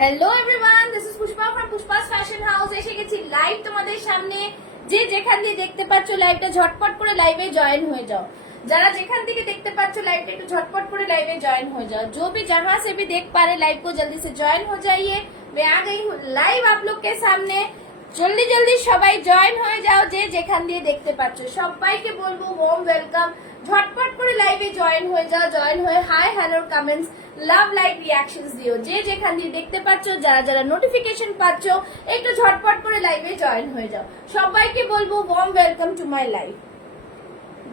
Hello everyone, this is Pushpa from Pushpa's fashion house. এসে গেছি live তোমাদের সামনে। যে যেখান দিয়ে দেখতে পাচ্ছ লাইভটা ঝটপট করে লাইভে জয়েন হয়ে যাও। যারা যেখান থেকে देखते पाচ্ছ लाइव একটু झटपट করে लाइव ज्वाइन हो जाओ। जो भी जहां से भी देख पा रहे लाइव को जल्दी से ज्वाइन हो जाइए। मैं आ गई हूँ लाइव आप लोग के सामने। জলদি জলদি সবাই জয়েন হয়ে যাও। যে যেখান দিয়ে দেখতে পাচ্ছ সবাইকে বলবো ওয়ার্ম ওয়েলকাম। ঝটপট করে লাইভে জয়েন হয়ে যাও। জয়েন হয়ে হাই হ্যালো কমেন্টস লাভ লাইক রিঅ্যাকশনস দিও। যে যেখান দিয়ে দেখতে পাচ্ছ, যারা যারা নোটিফিকেশন পাচ্ছ, একটু ঝটপট করে লাইভে জয়েন হয়ে যাও। সবাইকে বলবো ওয়ার্म वेलकम टू माय लाइव।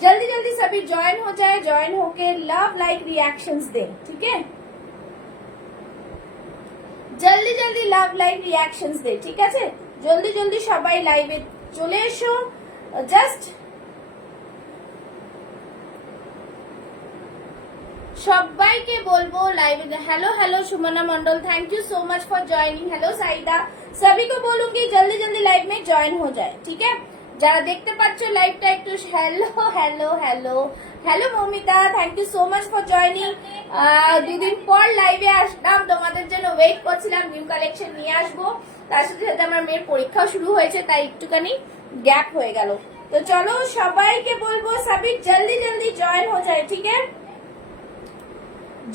जल्दी जल्दी सभी ज्वाइन हो जाए। ज्वाइन होके लव लाइक रिएक्शंस दे, ठीक है। जल्दी जल्दी लव लाइक रिएक्शंस दे, ठीक है। जल्दी जल्दी সবাই লাইভে চলে এসো। জাস্ট সবাইকে বলবো লাইভে hello hello Sumana Mondal, thank you so much for joining. Hello Saida, सभी को बोलूंगी जल्दी जल्दी लाइव में ज्वाइन हो जाए, ठीक है। যারা দেখতে পাচ্ছ লাইভটা একটু hello hello hello hello Mamita, thank you so much for joining. দুদিন পর লাইভে আসলাম, তোমাদের জন্য ওয়েট করছিলাম। নিউ কালেকশন নিয়ে আসবো, তার সাথে সাথে আমার মেয়ের পরীক্ষাও শুরু হয়েছে, তাই একটুখানি গ্যাপ হয়ে গেল। তো চলো সবাইকে বলবো সবই জলদি জলদি জয়েন हो जाए, ठीक है।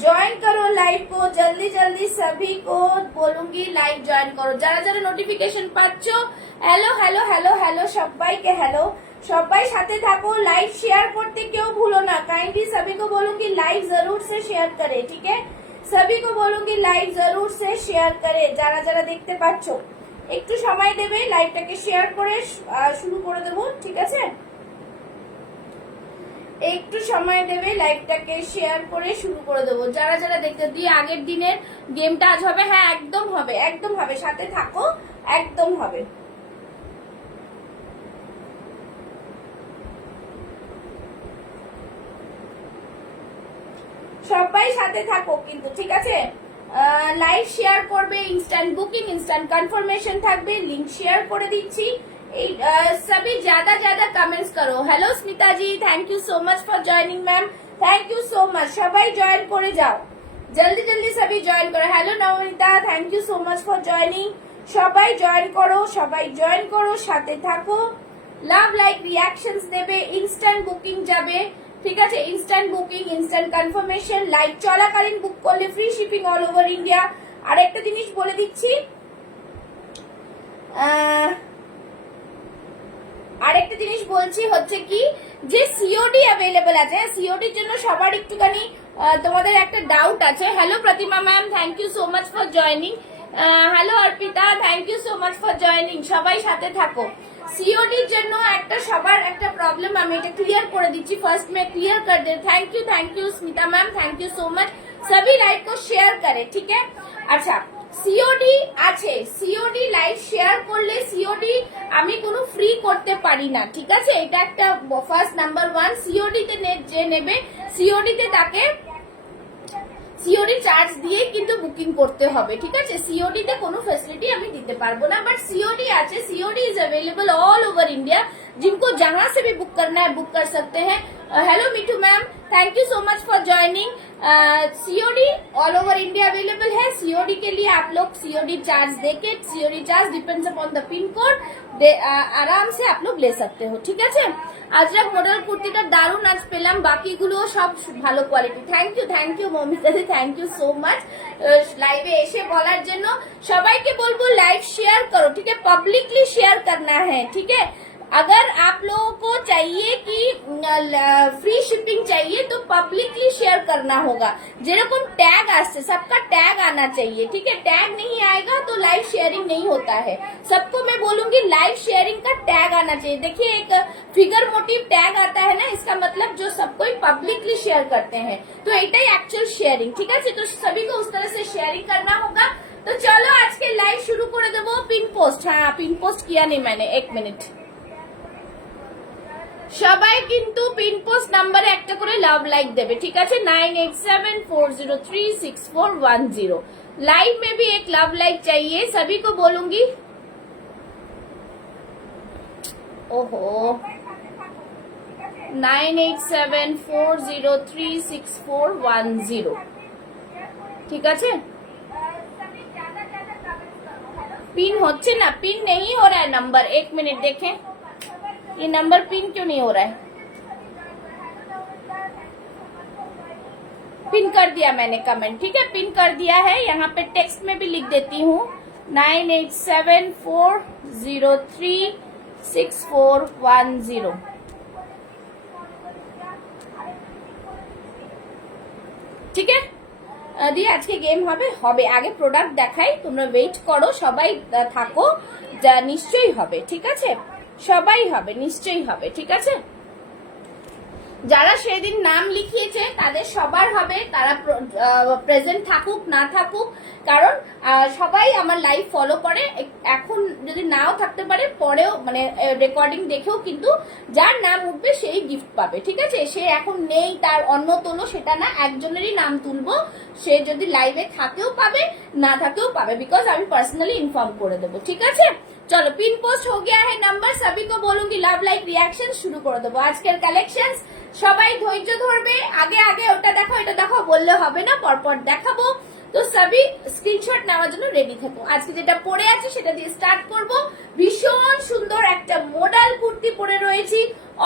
ज्वाइन करो लाइव को, जल्दी जल्दी सभी को बोलूंगी लाइव ज्वाइन करो। যারা যারা নোটিফিকেশন পাচ্ছ हेलो हेलो हेलो हेलो সবাইকে हेलो। সবাই সাথে থাকো। লাইভ শেয়ার করতে কেউ ভুলো না। काइंडली सभी को बोलूंगी लाइव जरूर से शेयर करे, ठीक है। सभी को बोलूंगी लाइव जरूर से शेयर करे। যারা যারা দেখতে পাচ্ছ একটু সময় দেবে, লাইভটাকে শেয়ার করে শুরু করে দেবো, ঠিক আছে। একটু সময় দেবে, লাইভটাকে শেয়ার করে শুরু করে দেবো। যারা যারা দেখতে দিয়ে আগের দিনের গেমটা আজ হবে। হ্যাঁ একদম হবে, একদম হবে, সাথে থাকো, একদম হবে। সবাই সাথে থাকো কিন্তু, ঠিক আছে। লাইভ শেয়ার করবে, ইনস্ট্যান্ট বুকিং, ইনস্ট্যান্ট কনফার্মেশন থাকবে। লিংক শেয়ার করে দিচ্ছি। सभी ज्यादा ज्यादा कमेंट्स करो। Hello Smita ji, thank you so much for joining ma'am, thank you so much. সবাই জয়েন করে যাও, জলদি জলদি সবই জয়েন করো। Hello Nabanita, thank you so much for joining. সবাই জয়েন করো, সবাই জয়েন করো, সাথে থাকো। লাভ লাইক রিঅ্যাকশনস দেবে, ইনস্ট্যান্ট বুকিং যাবে, ঠিক আছে। Instant booking, instant confirmation. Live চলাকালীন বুক করলে free shipping all over India. আর একটা জিনিস বলে দিচ্ছি, আরেকটা জিনিস বলছি হচ্ছে কি, যে সিওডি অ্যাভেলেবল আছে। সিওডির জন্য সবার একটুখানি তোমাদের একটা ডাউট আছে। Hello Pratima ma'am, thank you so much for joining. Hello Arpita, thank you so much for joining. সবাই সাথে থাকো। সিওডির জন্য একটা সবার একটা প্রবলেম, আমি এটা ক্লিয়ার করে দিচ্ছি। ফার্স্ট में क्लियर कर दे। Thank you Smita ma'am, thank you so much. सभी लाइव को शेयर करे, ठीक है। अच्छा, সিওডি আছে, সিওডি লাইভ শেয়ার করলে সিওডি আমি কোনো ফ্রি করতে পারি না, ঠিক আছে। এটা একটা ফার্স্ট নাম্বার ওয়ান। সিওডি তে যে নেবে, সিওডি তে তাকে সিওডি চার্জ দিয়ে কিন্তু বুকিং করতে হবে, ঠিক আছে। সিওডি তে কোনো ফ্যাসিলিটি আমি দিতে পারবো না, বাট सीओडी আছে। COD is available all over India. जिनको जहां से भी बुक करना है बुक कर सकते हैं। Hello Mithu ma'am, thank you so much for joining. COD all over India available है। सीओडी के लिए आप लोग सीओडी चार्ज देके, COD charge depends upon the pin code, आराम से आप लोग ले सकते हो, ঠিক আছে। আজরাক মডেল কুর্তিটা দারুণ আজ পেলাম, বাকিগুলো সব ভালো quality. Thank you Mamita di, thank you so much লাইভে এসে বলার জন্য। সবাইকে বলবো লাইভ শেয়ার করো, ठीक है। पब्लिकली शेयर करना है, ठीक है। अगर आप लोगों को चाहिए कि फ्री शिपिंग चाहिए तो पब्लिकली शेयर करना होगा। जेरकम टैग आते, सबका टैग आना चाहिए, ठीक है। टैग नहीं आएगा तो लाइव शेयरिंग नहीं होता है। सबको मैं बोलूंगी लाइव शेयरिंग का टैग आना चाहिए। देखिए एक फिगर मोटिव टैग आता है ना, इसका मतलब जो सब कोई पब्लिकली शेयर करते हैं, तो एटाई एक्चुअल शेयरिंग, ठीक है। तो सभी को उस तरह से शेयरिंग करना होगा। तो चलो आज के लाइव शुरू कर देवो। पिन पोस्ट, हाँ पिन पोस्ट किया नहीं मैंने, 1 मिनट। সবাই কিন্তু পিন পোস্ট নাম্বারে একটা করে লাভ লাইক দেবে, ঠিক আছে। 9874036410। लाइव में भी एक लव लाइक चाहिए, सभी को बोलूंगी। ओहो, 9874036410, ঠিক আছে। पिन होच्छे ना, पिन नहीं हो रहा है नंबर, 1 मिनट देखें ये नंबर पिन क्यों नहीं हो रहा है। पिन कर दिया मैंने कमेंट, ठीक है पिन कर दिया है, यहाँ पे टेक्स्ट में भी लिख देती हूँ 9874036410। ঠিক আছে দিয়ে আজকে গেম হবে হবে আগে প্রোডাক্ট দেখাই, তোমরা ওয়েট করো, সবাই থাকো, যা নিশ্চয়ই হবে, ঠিক আছে সবাই হবে, নিশ্চয়ই হবে, ঠিক আছে। যারা সেদিন নাম লিখিয়েছে তাদের সবার হবে, তারা প্রেজেন্ট থাকুক না থাকুক, কারণ সবাই আমার লাইভ ফলো করে, এখন যদি নাও থাকতে পারে পরেও মানে রেকর্ডিং দেখেও কিন্তু যার নাম উঠবে সেই গিফট পাবে, ঠিক আছে। সে এখন নেই তার অন্য তোলো সেটা না, একজনেরই নাম তুলবো, সে যদি লাইভে থাকেও পাবে না থাকেও পাবে, বিকজ আমি পার্সোনালি ইনফর্ম করে দেবো, ঠিক আছে। চলো পিন পোস্ট हो गया है नंबर, सभी को बोलूंगी लव लाइक रिएक्शन शुरू করে দেবো। আজকের কালেকশনস সবাই ধৈর্য ধরবে, আগে আগে ওটা দেখো এটা দেখো বললে হবে না, পরপর দেখাবো, তো সবই স্ক্রিনশট নেওয়ার জন্য রেডি থাকো। আজকে যেটা পরে আছে সেটা দিয়ে স্টার্ট করব। ভীষণ সুন্দর একটা মডেল কুর্তি পরে রয়েছি,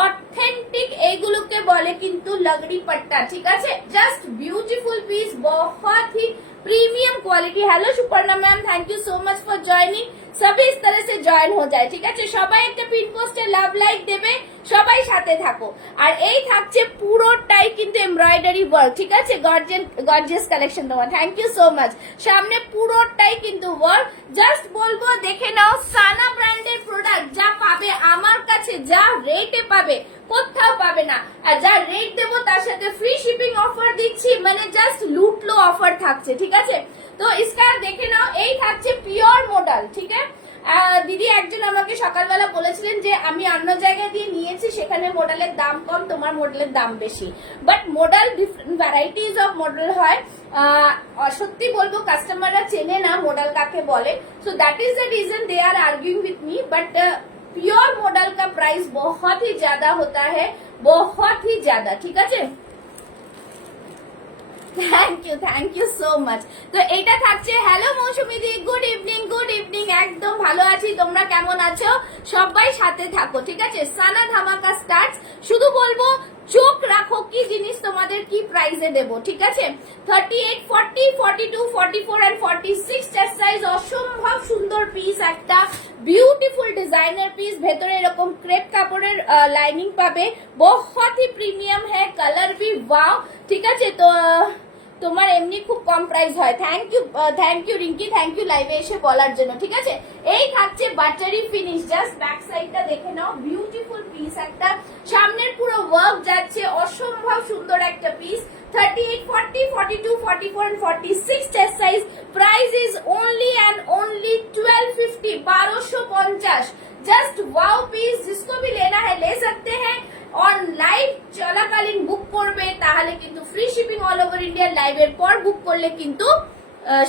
অথেন্টিক, এইগুলোকে বলে কিন্তু লগড়ি পট্টা, ঠিক আছে, জাস্ট বিউটিফুল পিস, बहुत ही premium quality. Hello Suparna ma'am, thank you so much for joining, सभी इस तरह से জয়েন हो जाए, ঠিক আছে। সবাই একটা পিন পোস্টে লাভ লাইক দেবে, সবাই সাথে থাকো। আর এই থাকছে পুরোটাই কিন্তু এমব্রয়ডারি ওয়ার্ক, ঠিক আছে, গর্জিয়াস কালেকশন তোমার, থ্যাংক ইউ সো মাচ। সামনে পুরোটাই কিন্তু ওয়ার্ক, জাস্ট বলবো দেখে নাও, সানা ব্র্যান্ডের প্রোডাক্ট যা পাবে আমার কাছে, যা রেটে পাবে কোথাও পাবে না, আর যা রেট দেবো তার সাথে ফ্রি শিপিং অফার দিচ্ছি, মানে জাস্ট লুটলো অফার থাকছে, ঠিক আছে। তো ইসকা দেখে নাও, এই থাকছে পিওর মডেল, ঠিক আছে। দিদি একজন আমাকে সকালবেলা বলেছিলেন যে আমি অন্য জায়গায় দিয়ে নিয়েছি, সেখানে মডেলের দাম কম, তোমার মডেলের দাম বেশি, but model different varieties of model হয়। সত্যি বলবো কাস্টমাররা চেনে না মডেল কাকে বলে, so that is the reason they are arguing with me, but pure model का प्राइस बहुत ही ज्यादा होता है, बहुत ही ज्यादा, ठीक है। Thank you so much. তো এটা থাকছে, hello Mousumi di, good evening, একদম ভালো আছি, তোমরা কেমন আছো, সবাই সাথে থাকো, ঠিক আছে। সানা ধামাকা স্টার্টস, শুধু বলবো চোখ রাখো কি জিনিস তোমাদের কি প্রাইসে দেবো, ঠিক আছে। 38, 40, 42, 44 এন্ড 46 চেস্ট সাইজ, অসম্ভব সুন্দর পিস, একটা বিউটিফুল ডিজাইনার পিস, ভেতরে এরকম ক্রেপ কাপড়ের লাইনিং পাবে, বহুত হি প্রিমিয়াম হ্যাঁ, কালার ভি ওয়াও, ঠিক আছে। তো তোমার এমনি খুব কম প্রাইস হয়, thank you Rinki, thank you লাইভে এসে বলার জন্য, ঠিক আছে। এই থাকছে বাটারি ফিনিশ, জাস্ট ব্যাক সাইডটা দেখে নাও, বিউটিফুল পিস, একটা সামনের পুরো ওয়ার্ক যাচ্ছে, অসম্ভব সুন্দর একটা piece. 38, 40, 42, 44 and 46 chest size, price is only and only 1250, 1250, just wow piece, जिसको भी लेना है ले सकते हैं। और লাইভ চলাকালীন বুক করবে তাহলে কিন্তু free shipping all over India, লাইভের পর বুক করলে কিন্তু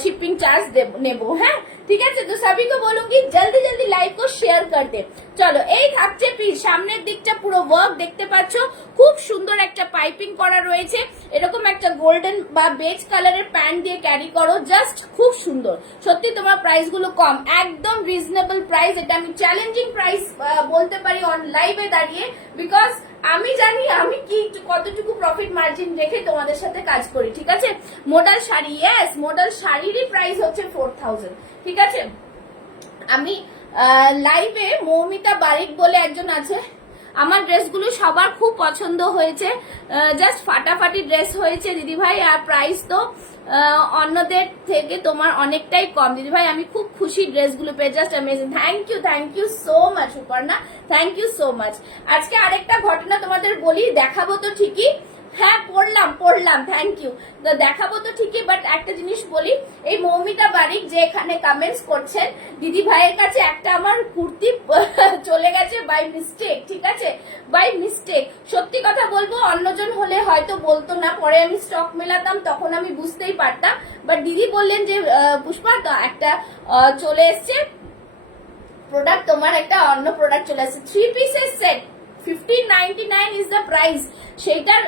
शिपिंग चार्ज নেবো, হ্যাঁ ঠিক আছে। তো সবই को बोलूंगी जल्दी जल्दी लाइव को शेयर कर दे। চলো এই থাকছে পিস, সামনের দিকটা পুরো ওয়ার্ক দেখতে পাচ্ছ, খুব সুন্দর একটা পাইপিং করা রয়েছে, এরকম একটা গোল্ডেন বা বেজ কালারের প্যান্ট দিয়ে ক্যারি করো, জাস্ট খুব সুন্দর। সত্যি তোমার প্রাইস গুলো কম, একদম রিজনেবল প্রাইস, এটা আমি চ্যালেঞ্জিং প্রাইস বলতে পারি অন লাইভে দাঁড়িয়ে, বিকজ আমি জানি আমি কি কতটুকু প্রফিট মার্জিন রেখে তোমাদের সাথে কাজ করি, ঠিক আছে। মডেল শাড়ি, ইয়েস মডেল শাড়িরই প্রাইস হচ্ছে 4000, ঠিক আছে। আমি লাইভে মৌমিতা বারিক বলে একজন আছে, আমার ড্রেসগুলো সবার খুব পছন্দ হয়েছে, জাস্ট ফাটাফাটি ড্রেস হয়েছে দিদি ভাই, আর প্রাইস তো অন্যদের থেকে তোমার অনেকটাই কম দিদি ভাই, আমি খুব খুশি ড্রেসগুলো পেয়ে, just amazing, thank you so much Suparna, thank you so much. আজকে আরেকটা ঘটনা তোমাদের বলি, দেখাবো তো ঠিকই, হ্যাঁ পড়লাম থ্যাংক ইউ, দেখাবো তো ঠিকই, বাট একটা জিনিস বলি, এই মৌমিতা বারিক যে এখানে কমেন্টস করছেন, দিদি ভাইয়ের কাছে একটা আমার কুর্তি চলে গেছে বাই মিস্টেক, ঠিক আছে, বাই মিস্টেক। সত্যি কথা বলবো অন্যজন হলে হয়তো বলতো না, পরে আমি স্টক মেলাতাম তখন আমি বুঝতেই পারতাম, বাট দিদি বললেন যে পুষ্পা তো একটা চলে এসছে প্রোডাক্ট, তোমার একটা অন্য প্রোডাক্ট চলে আসছে, 3 পিসের সেট 1599 ইজ দ্য প্রাইস, সেইটার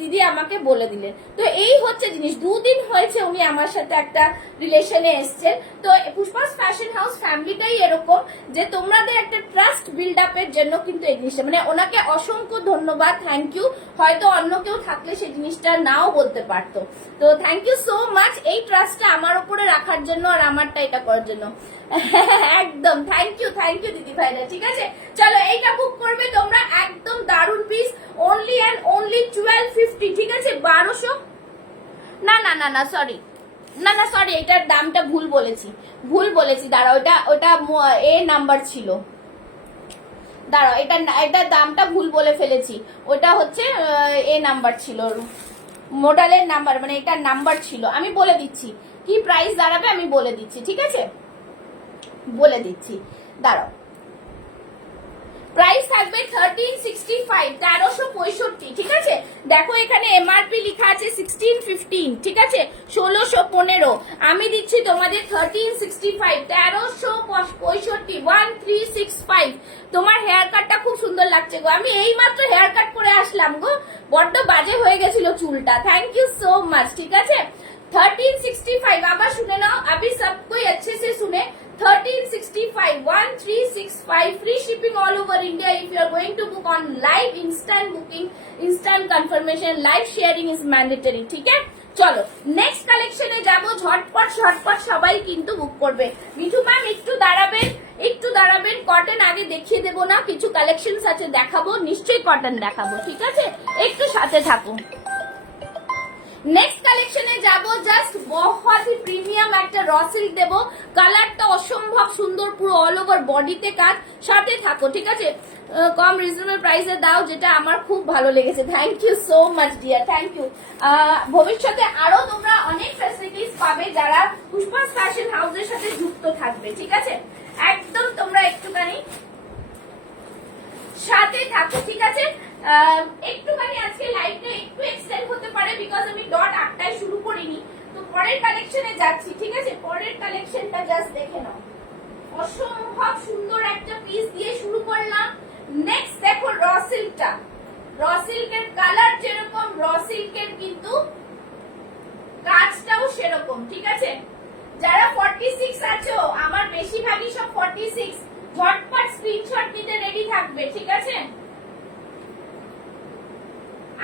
দিদি আমাকে বলে দিলেন। তো এই হচ্ছে জিনিস, দুদিন হয়েছে উনি আমার সাথে একটা রিলেশনে এসছেন। তো পুষ্পাস ফ্যাশন হাউস ফ্যামিলিটাই এরকম যে তোমাদের একটা ট্রাস্ট বিল্ড আপের জন্য কিন্তু এই জিনিসটা, মানে ওনাকে অসংখ্য ধন্যবাদ, থ্যাংক ইউ। হয়তো অন্য কেউ থাকলে সেই জিনিসটা নাও বলতে পারতো। তো থ্যাংক ইউ সো মাচ এই ট্রাস্টটা আমার উপরে রাখার জন্য আর আমারটা এটা করার জন্য। একদম থ্যাংক ইউ দিদি ভাইরা। ঠিক আছে, চলো এইটা বুক করবে তোমরা, একদম দারুন পিস, অনলি অ্যান্ড অনলি 1250। ঠিক আছে, 1200 না সরি, না সরি, এটার দামটা ভুল বলেছি, দাঁড়াও, ওটা এ নাম্বার ছিল, দাঁড়াও, এটার দামটা ভুল বলে ফেলেছি, ওটা হচ্ছে এ নাম্বার ছিল, মডেলের নাম্বার, মানে এটার নাম্বার ছিল। আমি বলে দিচ্ছি কি প্রাইস দাঁড়াবে, আমি বলে দিচ্ছি, ঠিক আছে, বলে দিচ্ছি, দাঁড়াও। প্রাইস থাকবে 1365, 1365। ঠিক আছে, দেখো এখানে এমআরপি লেখা আছে 1615, ঠিক আছে, 1615। আমি দিচ্ছি তোমাদের 1365, 1365, 1365। তোমার হেয়ার কাটটা খুব সুন্দর লাগছে গো, আমি এই মাত্র হেয়ার কাট করে আসলাম গো, বড্ড বাজে হয়ে গেছিল চুলটা। Thank you so much. ঠিক আছে, 1365 আবার শুনে নাও, अभी सब कोई अच्छे से सुने, 1365, 1365, free shipping all over India. If you are going to book on live, instant booking, instant confirmation, live sharing is mandatory. ঠিক আছে, চলো নেক্সট কালেকশনে যাব, ঝটপট সবাই কিন্তু বুক করবে। মিঠু ম্যাম একটু দাঁড়াবেন, কটন আগে দেখিয়ে দেবো না, কিছু কালেকশনস আছে দেখাবো, নিশ্চয়ই কটন দেখাবো, ঠিক আছে, একটু সাথে থাকুন। নেক্সট কালেকশনে যাব, জাস্ট বহুত হি প্রিমিয়াম একটা র সিল্ক দেবো, কালারটা অসম্ভব সুন্দর, পুরো অল ওভার বডিতে কাজ, সাথে থাকো। ঠিক আছে, কম রিজনেবল প্রাইসে দাও, যেটা আমার খুব ভালো লেগেছে। Thank you so much dear, thank you. ভবিষ্যতে আরো তোমরা অনেক ফ্যাসিলিটিস পাবে যারা পুষ্পাস ফ্যাশন হাউসের সাথে যুক্ত থাকবে। ঠিক আছে, একদম তোমরা একটুখানি সাথে থাকো। ঠিক আছে, একটুখানি আজকে লাইভটা একটু এক্সটেন্ড হতে পারে, বিকজ আমি ডট 8টায় শুরু করিনি, তো পরের কালেকশনে যাচ্ছি। ঠিক আছে, পরের কালেকশনটা জাস্ট দেখে নাও, অসম্ভব সুন্দর একটা পিস দিয়ে শুরু করলাম। নেক্সট দেখো র সিল্কটা, র সিল্কের কালার যেরকম, র সিল্কের কিন্তু কাজটাও সেরকম। ঠিক আছে, যারা 46 আছো, আমার বেশিরভাগই সব 46, ঝটপট স্ক্রিনশট নিতে রেডি থাকবে। ঠিক আছে,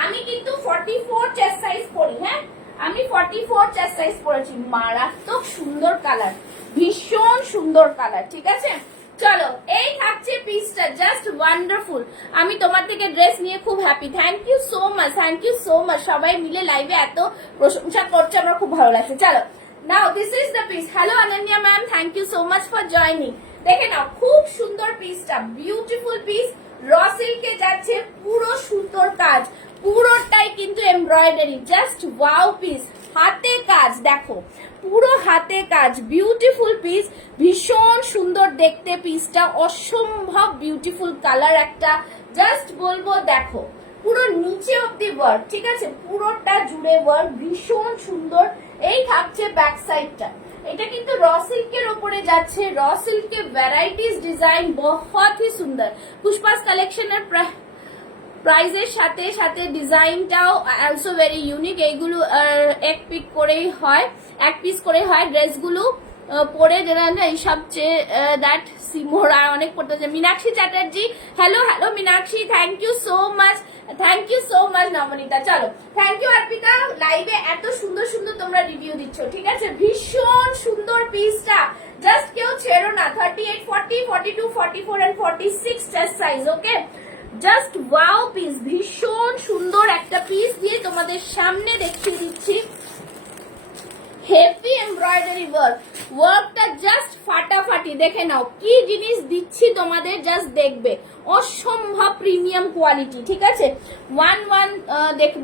আমি কিন্তু 44 চেস্ট সাইজ পরি, হ্যাঁ আমি 44 চেস্ট সাইজ পরেছি, মারাত্মক সুন্দর কালার, ভীষণ সুন্দর কালার। ঠিক আছে, চলো এই থাকছে পিসটা, জাস্ট ওয়ান্ডারফুল। আমি তোমার থেকে ড্রেস নিয়ে খুব happy, thank you so much, thank you so much. সবাই মিলে লাইভে এত প্রশংসা করছে, আমার খুব ভালো লাগছে। চলো নাও, this is the piece. Hello Ananya ma'am, thank you so much for joining. দেখে নাও, খুব সুন্দর পিসটা, বিউটিফুল পিস, র সিল্কে যাচ্ছে, পুরো সুন্দর কাজ, পুরোটাই কিন্তু এমব্রয়ডারি, জাস্ট ওয়াও পিস, হাতে কাজ, দেখো পুরো হাতে কাজ, বিউটিফুল পিস, ভীষণ সুন্দর দেখতে পিসটা, অসম্ভব বিউটিফুল কালার একটা, জাস্ট বলবো দেখো পুরো নিচে অব্দি ওয়ার্ক। ঠিক আছে, পুরোটা জুড়ে ওয়ার্ক, ভীষণ সুন্দর। এই থাকছে ব্যাক সাইডটা, এটা কিন্তু র সিল্কের ওপরে যাচ্ছে, র সিল্কের ভ্যারাইটিস ডিজাইন বহুত হি সুন্দর। পুষ্পাস কালেকশনের প্রাইজের সাথে সাথে ডিজাইনটাও অলসো ভেরি ইউনিক। এইগুলো এক পিস করে হয় ড্রেসগুলো পরে, যেটা এই সবচেয়ে দ্যাট সিমোর আর অনেক পড়তে যায়। Meenakshi Chatterjee, hello Meenakshi, thank you so much, thank you so much Nabanita. চলো, থ্যাংক ইউ অর্পিতা, লাইভে এত সুন্দর সুন্দর তোমরা রিভিউ দিচ্ছ। ঠিক আছে, ভীষণ সুন্দর পিসটা, জাস্ট কেউ ছেড়ো না। 38, 40, 42, 44 and 46 chest size. Okay, just wow piece, ভীষণ সুন্দর একটা পিস দিয়ে তোমাদের সামনে দেখিয়ে দিচ্ছি। হেভি এমব্রয়ডারি ওয়ার্কটা জাস্ট ফাটাফাটি। দেখে নাও কি জিনিস দিচ্ছি তোমাদের, জাস্ট দেখবে, অসম্ভব প্রিমিয়াম কোয়ালিটি। ঠিক আছে,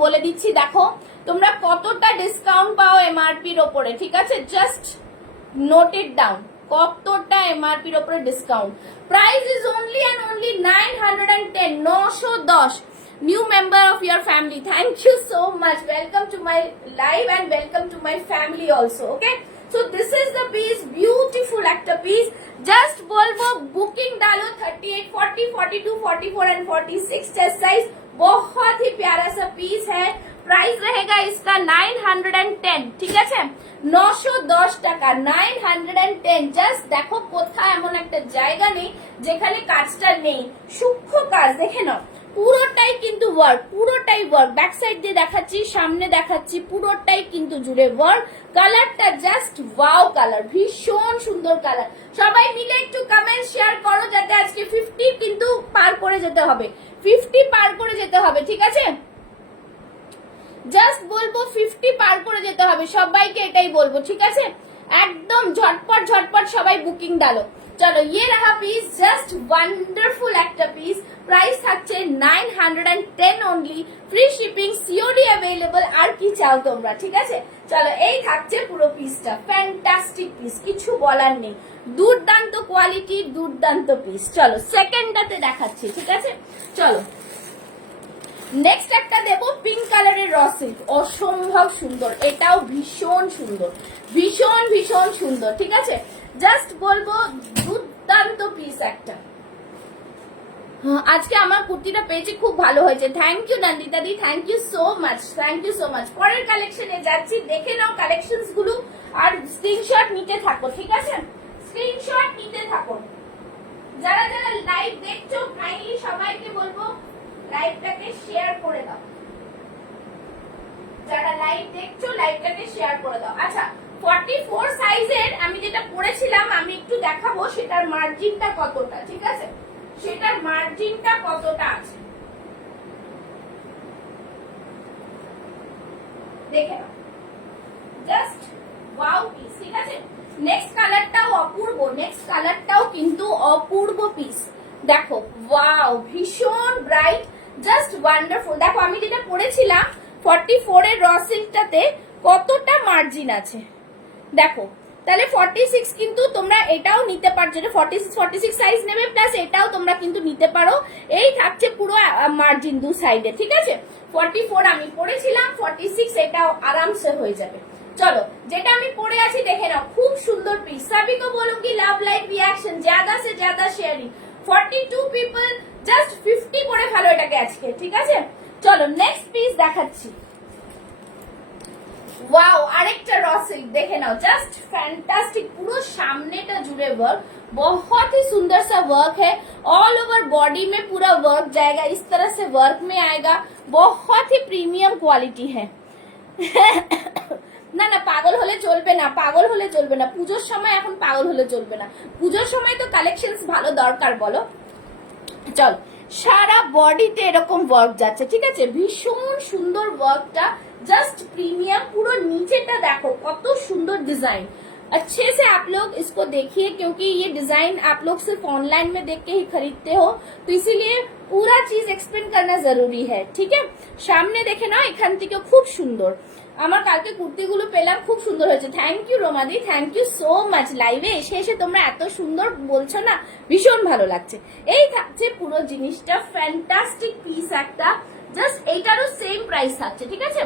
বলে দিচ্ছি, দেখো তোমরা কতটা ডিসকাউন্ট পাও এমআরপির ওপরে। ঠিক আছে, জাস্ট নোট ইট ডাউন, কতটা এমআরপির ওপরে discount. Price is only and only 910, 910। New member of your family, thank you so much, welcome to my live and welcome to my family also. Okay, so this is the piece, beautiful একটা piece. Just বলবো booking डालो 38, 40, 42, 44 and 46 chest size. बहुत ही प्यारा सा piece है। Price रहेगा इसका 910, ঠিক আছে, 910 টাকা, 910। জাস্ট দেখো কোথায় এমন একটা জায়গা নেই যেখানে কাজটা নেই, সূক্ষ্ম কাজ দেখে নাও, পুরোটাই কিন্তু ওয়ার্ক, পুরোটাই ওয়ার্ক। ব্যাক সাইড দিয়ে দেখাচ্ছি, সামনে দেখাচ্ছি, পুরোটাই কিন্তু জুড়ে ওয়ার্ক। কালারটা জাস্ট ওয়াও কালার, ভীষণ সুন্দর কালার। সবাই মিলে একটু কমেন্ট শেয়ার করো যাতে আজকে 50 কিন্তু পার করে যেতে হবে, 50 পার করে যেতে হবে, ঠিক আছে। জাস্ট বলবো 50 পার করে যেতে হবে, সবাইকে এটাই বলবো, ঠিক আছে। একদম ঝটপট ঝটপট সবাই বুকিং ডালো। চলো ये रहा পিস, জাস্ট ওয়ান্ডারফুল একটা পিস। প্রাইস থাকছে 910 only, free shipping, COD available. আর কি চাও তোমরা, ঠিক আছে। চলো এই থাকছে পুরো পিসটা, ফ্যান্টাস্টিক পিস, কিছু বলার নেই, দুর্দান্ত কোয়ালিটি, দুর্দান্ত পিস। চলো সেকেন্ডটাতে দেখাচ্ছি, ঠিক আছে। চলো নেক্সট একটা দেবো পিঙ্ক কালারের র সিল্ক, অসম্ভব সুন্দর, এটাও ভীষণ সুন্দর, ভীষণ ভীষণ সুন্দর, ঠিক আছে। জাস্ট বলবো দুর্দান্ত পিস একটা। আজকে আমার কুর্তিটা পেয়েছি, খুব ভালো হয়েছে, thank you Nandita di, thank you so much, thank you so much. পরের কালেকশনে যাচ্ছি, দেখে নাও কালেকশনস গুলো আর স্ক্রিনশট নিতে থাকো, ঠিক আছে, স্ক্রিনশট নিতে থাকো। যারা যারা লাইভ দেখছো কাইন্ডলি সবাইকে বলবো লাইভটাকে শেয়ার করে দাও, যারা লাইভ দেখছো লাইভটাকে শেয়ার করে দাও। আচ্ছা 44 সাইজের আমি যেটা পরেছিলাম আমি একটু দেখাবো সেটার মার্জিনটা কতটা, ঠিক আছে, সেটার মার্জিনটা কতটা আছে দেখে নাও, জাস্ট ওয়াও পিস, ঠিক আছে। নেক্সট কালারটাও অপূর্ব, নেক্সট কালারটাও কিন্তু অপূর্ব পিস, দেখো ওয়াও, ভীষণ ব্রাইট, জাস্ট ওয়ান্ডারফুল। দেখো আমি যেটা পরেছিলাম 44 এর র সিল্কটাতে কতটা মার্জিন আছে দেখো, তাহলে 46 কিন্তু তোমরা এটাও নিতে পারো, যেটা 46 সাইজ নেবে প্লাস এটাও তোমরা কিন্তু নিতে পারো। এই থাকছে পুরো মার্জিন দু সাইডে, ঠিক আছে। 44 আমি পরেছিলাম, 46 এটাও আরামসে হয়ে যাবে। चलो যেটা আমি পরে আছি দেখে নাও, খুব সুন্দর পিস। सभी को बोलूंगी लव लाइक रिएक्शन, ज्यादा से ज्यादा शेयरिंग। 42 পিপল, জাস্ট 50 করে ভালো এটাকে আজকে, ঠিক আছে। চলো নেক্সট পিস দেখাচ্ছি। ওয়াও, আরেকটা র সিল্ক দেখে नाउ, जस्ट फैंटास्टिक, पूरा सामनेটা জুড়ে वर्क, बहुत ही सुंदर सा वर्क है, ऑल ओवर बॉडी में पूरा वर्क जाएगा, इस तरह से वर्क में आएगा, बहुत ही प्रीमियम क्वालिटी है। না না পাগল হলে চলবে না, পাগল হলে চলবে না, পূজোর সময় এখন পাগল হলে চলবে না, পূজোর সময় তো কালেকশনস ভালো দরকার, বলো। চল সারা বডিতে এরকম ওয়ার্ক যাচ্ছে, ঠিক আছে, ভীষণ সুন্দর ওয়ার্কটা, जस्ट प्रीमियम, पूरा नीचेটা দেখো কত সুন্দর डिजाइन। अच्छे से आप लोग इसको देखिए क्योंकि ये डिजाइन आप लोग सिर्फ ऑनलाइन में देख के ही खरीदते हो, तो इसीलिए पूरा चीज एक्सप्लेन करना जरूरी है, ठीक है। सामने देखे ना এখান থেকে খুব সুন্দর, আমার কালকে কুর্তিগুলো পেলাম, খুব সুন্দর হয়েছে, থ্যাংক ইউ রোমাদি, থ্যাংক ইউ সো মাচ। লাইভে এসে এসে তোমরা এত সুন্দর বলছো না, ভীষণ ভালো লাগছে। এই থাকছে পুরো জিনিসটা, ফ্যান্টাস্টিক পিস একটা, জাস্ট এইটারও সেম প্রাইস থাকছে, ঠিক আছে।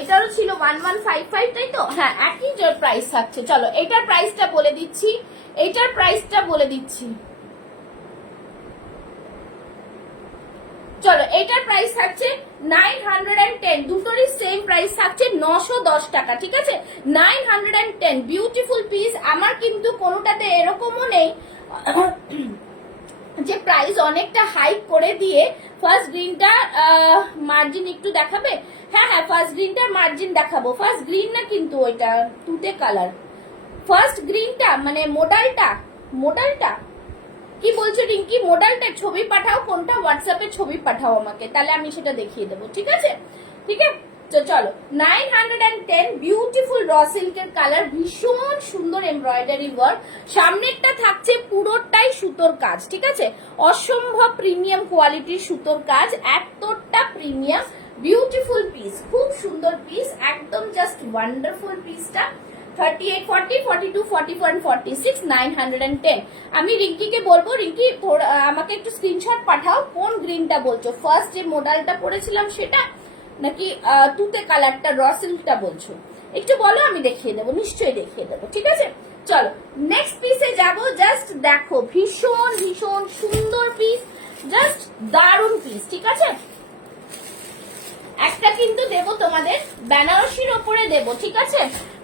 এটারও ছিল 1155, তাই তো, হ্যাঁ একই প্রাইস থাকছে। চলো এটার প্রাইসটা বলে দিচ্ছি, এটার প্রাইসটা বলে দিচ্ছি। চলো এটার প্রাইস থাকছে 910, দুটোরই সেম প্রাইস থাকছে 910 টাকা, ঠিক আছে, 910। বিউটিফুল পিস, আমার কিন্তু কোনোটাতে এরকমও নেই যে প্রাইস অনেকটা হাইক করে দিয়ে। ফার্স্ট গ্রিনটা মার্জিন একটু দেখাবে, হ্যাঁ হ্যাঁ ফার্স্ট গ্রিনটার মার্জিন দেখাবো। ফার্স্ট গ্রিন না কিন্তু ওইটা তুতে কালার, ফার্স্ট গ্রিনটা মানে মডেলটা, মডেলটা কি বলছো রিঙ্কি, মডেলটা ছবি পাঠাও, কোনটা হোয়াটসঅ্যাপে ছবি পাঠাও আমাকে, তাহলে আমি সেটা দেখিয়ে দেবো, ঠিক আছে, ঠিক আছে। তো চলো 910, বিউটিফুল র সিল্কের কালার, ভীষণ সুন্দর এমব্রয়ডারি ওয়ার্ক, সামনেরটা থাকছে পুরোটাই সুতোর কাজ, ঠিক আছে, অসম্ভব প্রিমিয়াম কোয়ালিটির সুতোর কাজ, এতটা প্রিমিয়াম, বিউটিফুল পিস, খুব সুন্দর পিস, একদম জাস্ট ওয়ান্ডারফুল পিসটা। 38, 40, 42, 44 and 46, 910। আমি রিঙ্কিকে বলবো, রিঙ্কি আমাকে একটু স্ক্রিনশট পাঠাও, কোন গ্রিনটা বলছো, ফার্স্ট যে মডেলটা পরেছিলাম সেটা নাকি তুতে কালারটা র সিল্কটা বলছো। একটু বলো, আমি দেখিয়ে দেবো, নিশ্চয়ই দেখিয়ে দেবো, ঠিক আছে। চলো নেক্সট পিসে যাব। জাস্ট দেখো, ভীষণ ভীষণ সুন্দর পিস, জাস্ট দারুণ পিস, ঠিক আছে। একটা কিন্তু দেবো তোমাদের বেনারসির ওপরে দেবো, ঠিক আছে,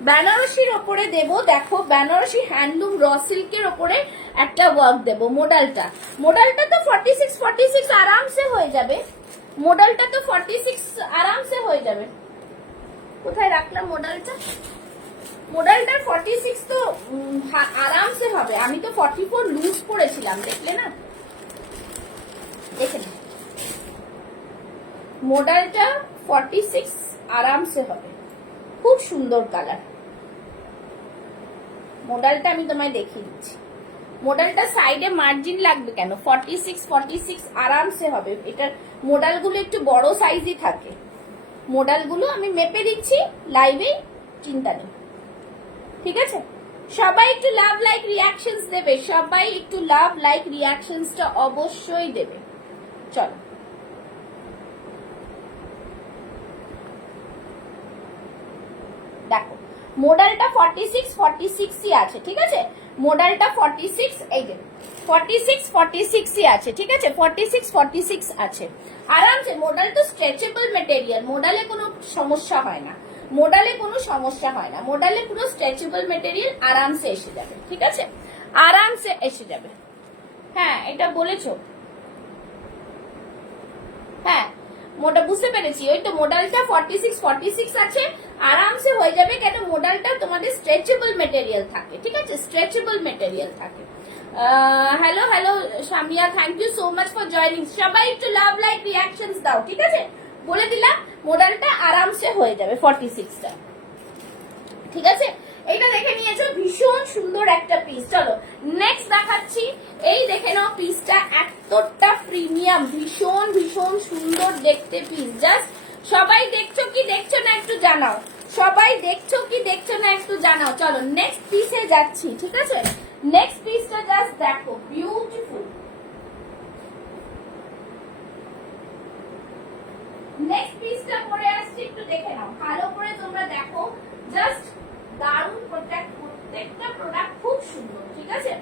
বেনারসির ওপরে দেবো। দেখো, বেনারসি হ্যান্ডলুম র সিল্কের ওপরে একটা ওয়ার্ক দেবো। মডেলটা তো 46 আরামসে হয়ে যাবে। মডেলটা তো 46 আরামসে হয়ে যাবে। কোথায় রাখলাম মডেলটা? মডেলটা 46 তো আরামসে হবে। আমি তো 44 লুজ করেছিলাম, দেখলে না, দেখে না, মডেলটা 46 আরামসে হবে। খুব সুন্দর কালার। মডেলটা আমি তোমায় দেখিয়ে দিচ্ছি। মডেলটা সাইডে মার্জিন লাগবে কেন? 46 আরামসে হবে। এটার মডেলগুলো একটু বড় সাইজই থাকে। মডেলগুলো আমি মেপে দিচ্ছি লাইভে, চিন্তা নেই, ঠিক আছে। সবাই একটু লাভ লাইক রিয়াকশনস দেবে, সবাই একটু লাভ লাইক রিয়াকশনসটা অবশ্যই দেবে। চলো, দেখো মডেলটা 46ই আছে, ঠিক আছে। মডেলটা 46, এই যে 46ই আছে, ঠিক আছে, 46 আছে আরামসে। মডেল তো স্ট্রেচেবল মেটেরিয়াল, মডেলে কোনো সমস্যা হয় না, মডেলে কোনো সমস্যা হয় না। মডেলে পুরো স্ট্রেচেবল মেটেরিয়াল, আরামসে এসে যাবে, ঠিক আছে, আরামসে এসে যাবে। হ্যাঁ, এটা বলেছো, হ্যাঁ মোটা বুঝতে পেরেছি। ওই তো মডেলটা 46 আছে, আরামসে হয়ে যাবে। কেন? মডেলটা তোমাদের স্ট্রেচেবল মেটেরিয়াল থাকে, ঠিক আছে, স্ট্রেচেবল মেটেরিয়াল থাকে। Hello hello Samia, thank you so much for joining. সবাই একটু লাভ লাইক রিয়াকশনস দাও, ঠিক আছে। বলে দিলাম মডেলটা আরামসে হয়ে যাবে 46টা, ঠিক আছে। এইটা দেখে নিয়েছো, ভীষণ সুন্দর একটা পিস। চলো নেক্সট দেখাচ্ছি। এই দেখে নাও পিসটা, এতটা প্রিমিয়াম, ভীষণ ভীষণ সুন্দর দেখতে পিস। জাস্ট সবাই দেখছো কি দেখছো না একটু জানাও, সবাই দেখছো কি দেখছো না একটু জানাও। চলো নেক্সট পিসে যাচ্ছি, ঠিক আছে। নেক্সট পিসটা জাস্ট দেখো, বিউটিফুল। নেক্সট পিসটা পরে আসছি, একটু দেখে নাও ভালো করে, তোমরা দেখো। জাস্ট দারুণ প্রোডাক্ট, প্রত্যেকটা প্রোডাক্ট খুব সুন্দর, ঠিক আছে।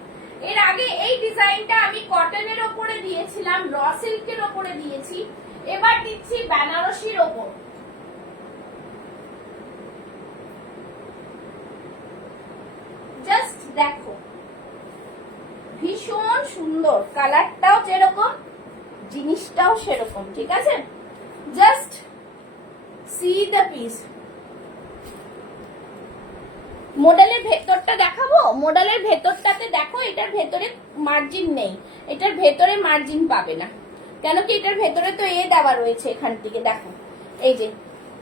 এর আগে এই ডিজাইনটা আমি কটনের ওপরে দিয়েছিলাম, র সিল্কের ওপরে দিয়েছি, এবার দিচ্ছি বেনারসির ওপর। জাস্ট দেখো, ভীষণ সুন্দর, কালারটাও যেরকম, জিনিসটাও সেরকম, ঠিক আছে। Just see the piece. মডেলের ভেতরটা দেখাবো। মডেলের ভেতরটাতে দেখো, এটার ভেতরে মার্জিন নেই, এটার ভেতরে মার্জিন পাবে না। কেন কি? এটার ভেতরে তো এ দেওয়া রয়েছে, এখান থেকে দেখো,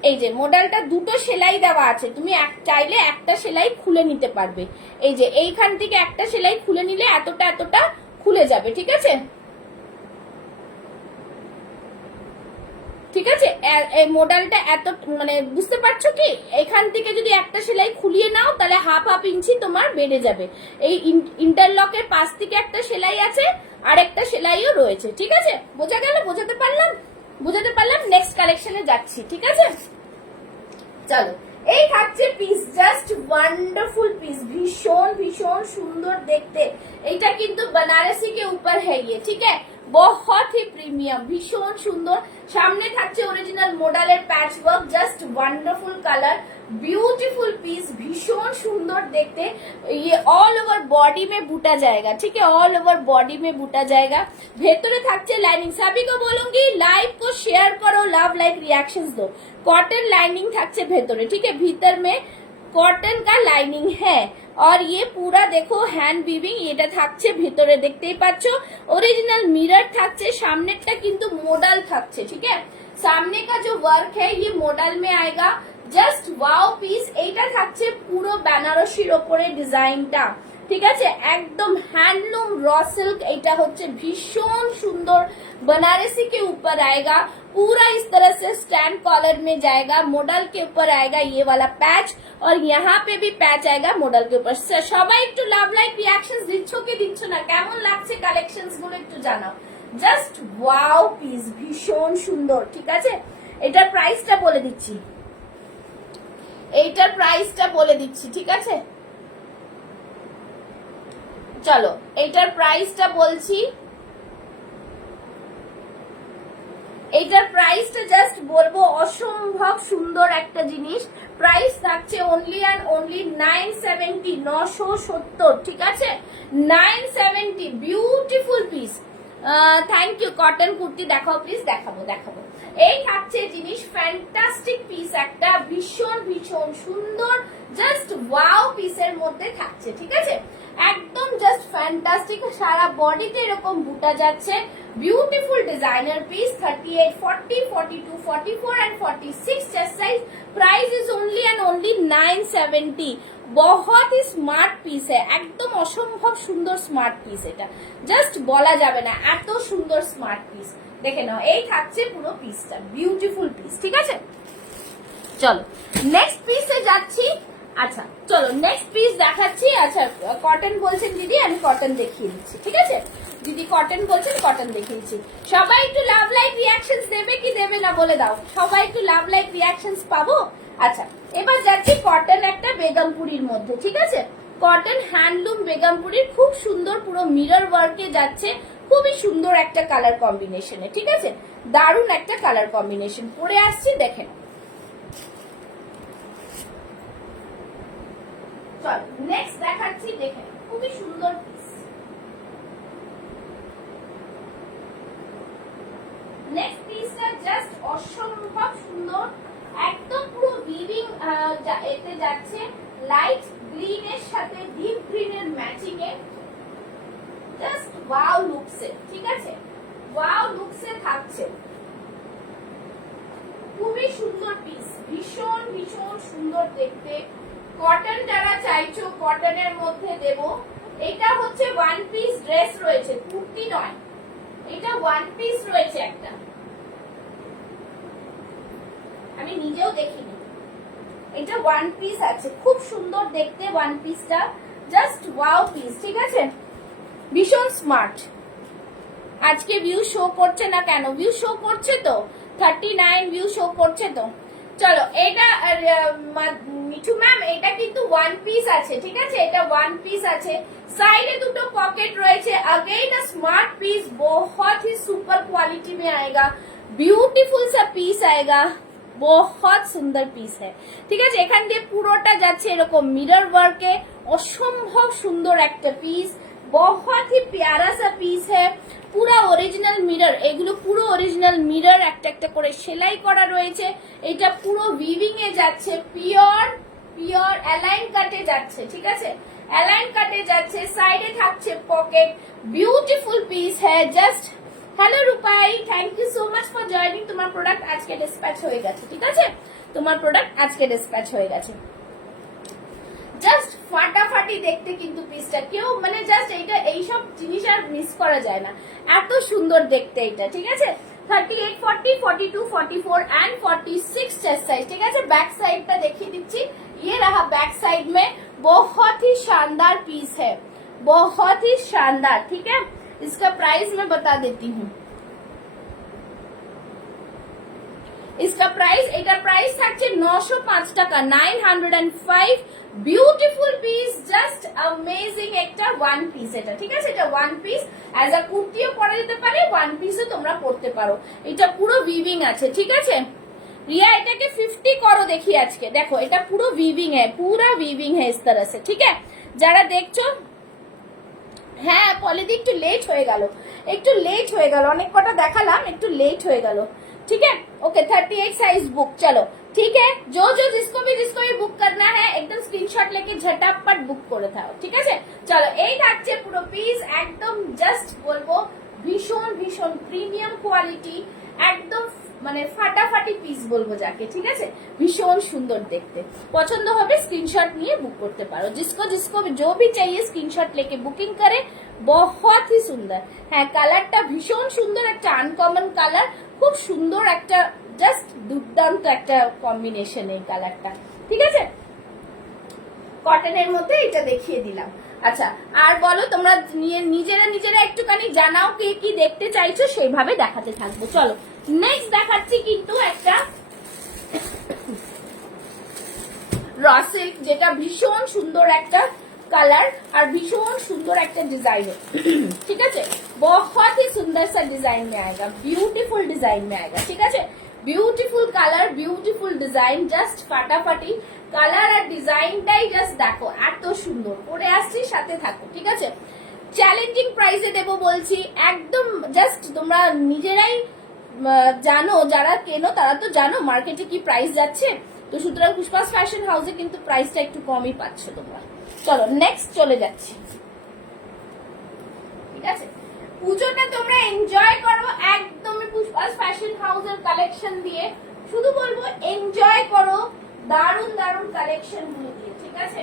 এই যে মডেলটা দুটো সেলাই দেওয়া আছে। তুমি চাইলে একটা সেলাই খুলে নিতে পারবে। এই যে এইখান থেকে একটা সেলাই খুলে নিলে এতটা খুলে যাবে, ঠিক আছে, ঠিক আছে। এই মডেলটা এত, মানে বুঝতে পারছো কি? এখান থেকে যদি একটা সেলাই খুলিয়ে নাও তাহলে হাফ ইঞ্চি তোমার বেড়ে যাবে। এই ইন্টারলকের পাশ থেকে একটা সেলাই আছে, আর একটা সেলাইও রয়েছে, ঠিক আছে। বোঝা গেল? বোঝাতে পারলাম। নেক্সট কালেকশনে যাচ্ছি, ঠিক আছে। চলো, এই থাকছে পিস, জাস্ট ওয়ান্ডারফুল পিস, ভীষণ ভীষণ সুন্দর দেখতে। এইটা কিন্তু बनारसी के ऊपर है ये, ठीक है, बहुत ही प्रीमियम, ভীষণ সুন্দর। সামনে থাকছে অরিজিনাল মডেলের patch work, just wonderful colour, beautiful piece, भीषण सुंदर देखते। ये ऑल ओवर बॉडी में बूटा जाएगा, ठीक है, ऑल ओवर बॉडी में बूटा जाएगा। ভেতরে থাকছে লাইনিং। सभी को बोलूंगी लाइव को शेयर करो, लव लाइक रिएक्शंस दो। कॉटन लाइनिंग থাকছে ভেতরে, ठीक है, भीतर में कॉटन का लाइनिंग है। और ये पूरा देखो हैंड वीविंग, এটা থাকছে ভেতরে, দেখতেই পাচ্ছো। ओरिजिनल मिरर থাকছে, সামনেরটা কিন্তু মডেল থাকছে, ठीक है। सामने का जो वर्क है ये मॉडल में आएगा। Just wow piece. এইটা থাকছে পুরো বেনারসির ওপরে ডিজাইনটা, ঠিক আছে, একদম হ্যান্ডলুম র सिल्क। এটা হচ্ছে ভীষণ সুন্দর, बनारसी के ऊपर आएगा पूरा, इस तरह से स्टैंड कॉलर में जाएगा। मॉडल के ऊपर आएगा ये वाला पैच, और यहाँ पे भी पैच आएगा मॉडल के ऊपर। সবাই একটু লাভ লাইক রিঅ্যাকশনস দিচ্ছ কি দিচ্ছ না, কেমন লাগছে কালেকশনস গুলো একটু জানাও। জাস্ট ওয়াও পিস, ভীষণ সুন্দর, ঠিক আছে। এটার প্রাইসটা বলে দিচ্ছি। এইটার প্রাইসটা বলে দিচ্ছি, ঠিক আছে? চলো এইটার প্রাইসটা বলছি, এইটার প্রাইসটা জাস্ট বলবো, অসম্ভব সুন্দর একটা জিনিস। প্রাইস থাকছে অনলি অ্যান্ড অনলি 970, 970, ঠিক আছে? 970, beautiful piece. Thank you. Cotton kurti দেখাও প্লিজ। দেখাবো দেখাবো। এই থাকছে জিনিস, ফ্যান্টাস্টিক পিস একটা, ভীষণ ভীষণ সুন্দর, জাস্ট ওয়াও পিসের মধ্যে থাকছে, ঠিক আছে? একদম জাস্ট ফ্যান্টাস্টিক, সারা বডিতে এরকম বুটা যাচ্ছে, beautiful designer piece. 38, 40, 42, 44 and 46 chest size. Price is only and only 970। बहुत ही স্মার্ট পিস একদম অসম্ভব সুন্দর স্মার্ট পিস, এটা জাস্ট বলা যাবে না, এত সুন্দর স্মার্ট পিস। দেখে নাও, এই থাকছে পুরো পিসটা, বিউটিফুল পিস, ঠিক আছে? চলো নেক্সট পিসে যাচ্ছি। আচ্ছা চলো নেক্সট পিস দেখাচ্ছি। আচ্ছা কটন বলছেন দিদি, আমি কটন দেখিয়ে দিচ্ছি, ঠিক আছে? দিদি কটন বলছেন, কটন দেখিয়েছি। সবাই একটু লাভ লাইক রিয়াকশনস দেবে কি দেবে না বলে দাও, সবাই একটু লাভ লাইক রিয়াকশনস পাবো। আচ্ছা এবার যাচ্ছি কটন একটা বেগমপুরির মধ্যে, ঠিক আছে? কটন হ্যান্ডলুম বেগমপুরির, খুব সুন্দর, পুরো মিরর ওয়ার্কে যাচ্ছে, খুবই সুন্দর একটা কালার কম্বিনেশনে, ঠিক আছে? দারুণ একটা কালার কম্বিনেশন পরে আসছি, দেখেন। নেক্সট দেখাচ্ছি, দেখেন খুবই সুন্দর পিস। নেক্সট পিসটা জাস্ট অসম্ভব সুন্দর, একদম পুরো উইভিং এতে যাচ্ছে, লাইট গ্রিন এর সাথে ডিপ গ্রিন এর ম্যাচিং এ, জাস্ট ওয়াও লুকসে, ঠিক আছে? ওয়াও লুকসে থাকছে, খুবই সুন্দর পিস, ভীষণ ভীষণ সুন্দর দেখতে। কটন যারা চাইছো কটনের মধ্যে দেব, এটা হচ্ছে ওয়ান পিস ড্রেস রয়েছে, কুর্তি নয়, এটা ওয়ান পিস রয়েছে একটা, আমি নিজেও দেখিনি, এটা ওয়ান পিস আছে, খুব সুন্দর দেখতে ওয়ান পিসটা, জাস্ট ওয়াও পিস, ঠিক আছে? ভীষণ স্মার্ট। আজকে ভিউ শো করছে না কেন? ভিউ শো করছে তো, 39 ভিউ শো করছে তো। চলো এটা মিঠু ম্যাম, এটা কিন্তু ওয়ান পিস আছে, ঠিক আছে? এটা ওয়ান পিস আছে, साइड में दुटो पॉकेट रही है। अगेन अ स्मार्ट पीस, बहुत ही सुपर क्वालिटी में आएगा, ब्यूटीफुल सा पीस आएगा, बहुत सुंदर पीस है। ठीक है, एखान दिए पुरोटा जाच्छे एरकम मिरर वर्के, असम्भव सुंदर एक पीस, बहुत ही प्यारा सा पीस है, पूरा ओरिजिनल मिरर, एगुलो पुरो ओरिजिनल मिरर একটা একটা করে সেলাই করা রয়েছে। এটা পুরো উইভিং এ যাচ্ছে, পিওর অ্যালাইন কাটে যাচ্ছে। ঠিক আছে, অ্যালাইন কাটে যাচ্ছে, সাইডে থাকছে পকেট, বিউটিফুল পিস है। Just hello Rupai, thank you so much for joining. তোমার প্রোডাক্ট আজকে ডিসপ্যাচ হয়ে গেছে। ঠিক আছে, তোমার প্রোডাক্ট আজকে ডিসপ্যাচ হয়ে গেছে। জাস্ট ফাটাফাটি দেখতে কিন্তু পিসটা, কেউ মানে জাস্ট এইটা এইসব জিনিস আর মিস করা যায় না, এত সুন্দর দেখতে এটা। ঠিক আছে, 38, 40, 42, 44 एंड 46 चेस्ट साइज। ठीक है, बैक साइड पे देखिए दीजिए, ये रहा बैक साइड में, बहुत ही शानदार पीस है, बहुत ही शानदार। ठीक है, इसका प्राइस मैं बता देती हूँ। इसका प्राइस, एटार प्राइस থাকছে 905 টাকা, 905। বিউটিফুল পিস, জাস্ট অ্যামেজিং একটা ওয়ান পিস এটা। ঠিক আছে, এটা ওয়ান পিস, অ্যাজ আ কুর্তিও পরা যেতে পারে, ওয়ান পিসও তোমরা পরতে পারো। এটা পুরো উইভিং আছে। ঠিক আছে, রিয়া এটাকে 50 করো দেখি আজকে। দেখো এটা পুরো উইভিং है, पूरा উইভিং है इस तरह से। ठीक है, যারা দেখছো, হ্যাঁ পলিদি একটু লেট হয়ে গেল, একটু লেট হয়ে গেল, অনেক কটা দেখালাম, একটু লেট হয়ে গেল। ठीक है, ओके 38 साइज बुक। चलो ठीक है, जो जिसको भी बुक करना है एकदम स्क्रीनशॉट लेके झटापट बुक করে দাও। ঠিক আছে, চলো এই থাকছে পুরো পিস, একদম জাস্ট বলবো ভীষণ ভীষণ প্রিমিয়াম কোয়ালিটি, একদম মানে ফাটাফাটি পিস বলবো যাকে। ঠিক আছে, ভীষণ সুন্দর দেখতে, পছন্দ হবে স্ক্রিনশট নিয়ে বুক করতে পারো। जिसको जो भी चाहिए स्क्रीनशॉट लेके बुकिंग करे। बहुत ही सुंदर, হ্যাঁ কালারটা ভীষণ সুন্দর, একটা আনকমন কালার, খুব সুন্দর একটা জাস্ট দুর্দান্ত একটা কম্বিনেশন এই কালারটা। ঠিক আছে, কটনের মধ্যে এটা দেখিয়ে দিলাম। আচ্ছা আর বলো তোমরা নিজেরা একটুখানি জানাও কে কি দেখতে চাইছো, সেইভাবে দেখাতে থাকবো। চলো নেক্সট দেখাচ্ছি কিন্তু একটা র সিল্ক, যেটা ভীষণ সুন্দর একটা कलर और भीषण सुंदर एक डिजाइन है। ठीक है, बहुत ही सुंदर सा डिजाइन में आएगा, ब्यूटीफुल डिजाइन में आएगा। ठीक है, beautiful colour, beautiful design, just फाटाफाटी कलर और डिजाइनटाই জাস্ট দেখো এত সুন্দর পরে আসছে, সাথে থাকো। ঠিক আছে, চ্যালেঞ্জিং প্রাইসে দেবো বলছি একদম, জাস্ট তোমরা নিজেরাই জানো, যারা কেনো তারা তো জানো মার্কেটে কি প্রাইস যাচ্ছে, তো সুতরাং পুষ্পাস ফ্যাশন হাউসে কিন্তু প্রাইসটা একটু কমই পাচ্ছ তোমরা। চলো নেক্সট চলে যাচ্ছি। ঠিক আছে, পুজোটা তোমরা এনজয় করো একদমই পুষ্পাস ফ্যাশন হাউসের কালেকশন দিয়ে, শুধু বলবো এনজয় করো দারুন দারুন কালেকশন গুলো দিয়ে। ঠিক আছে,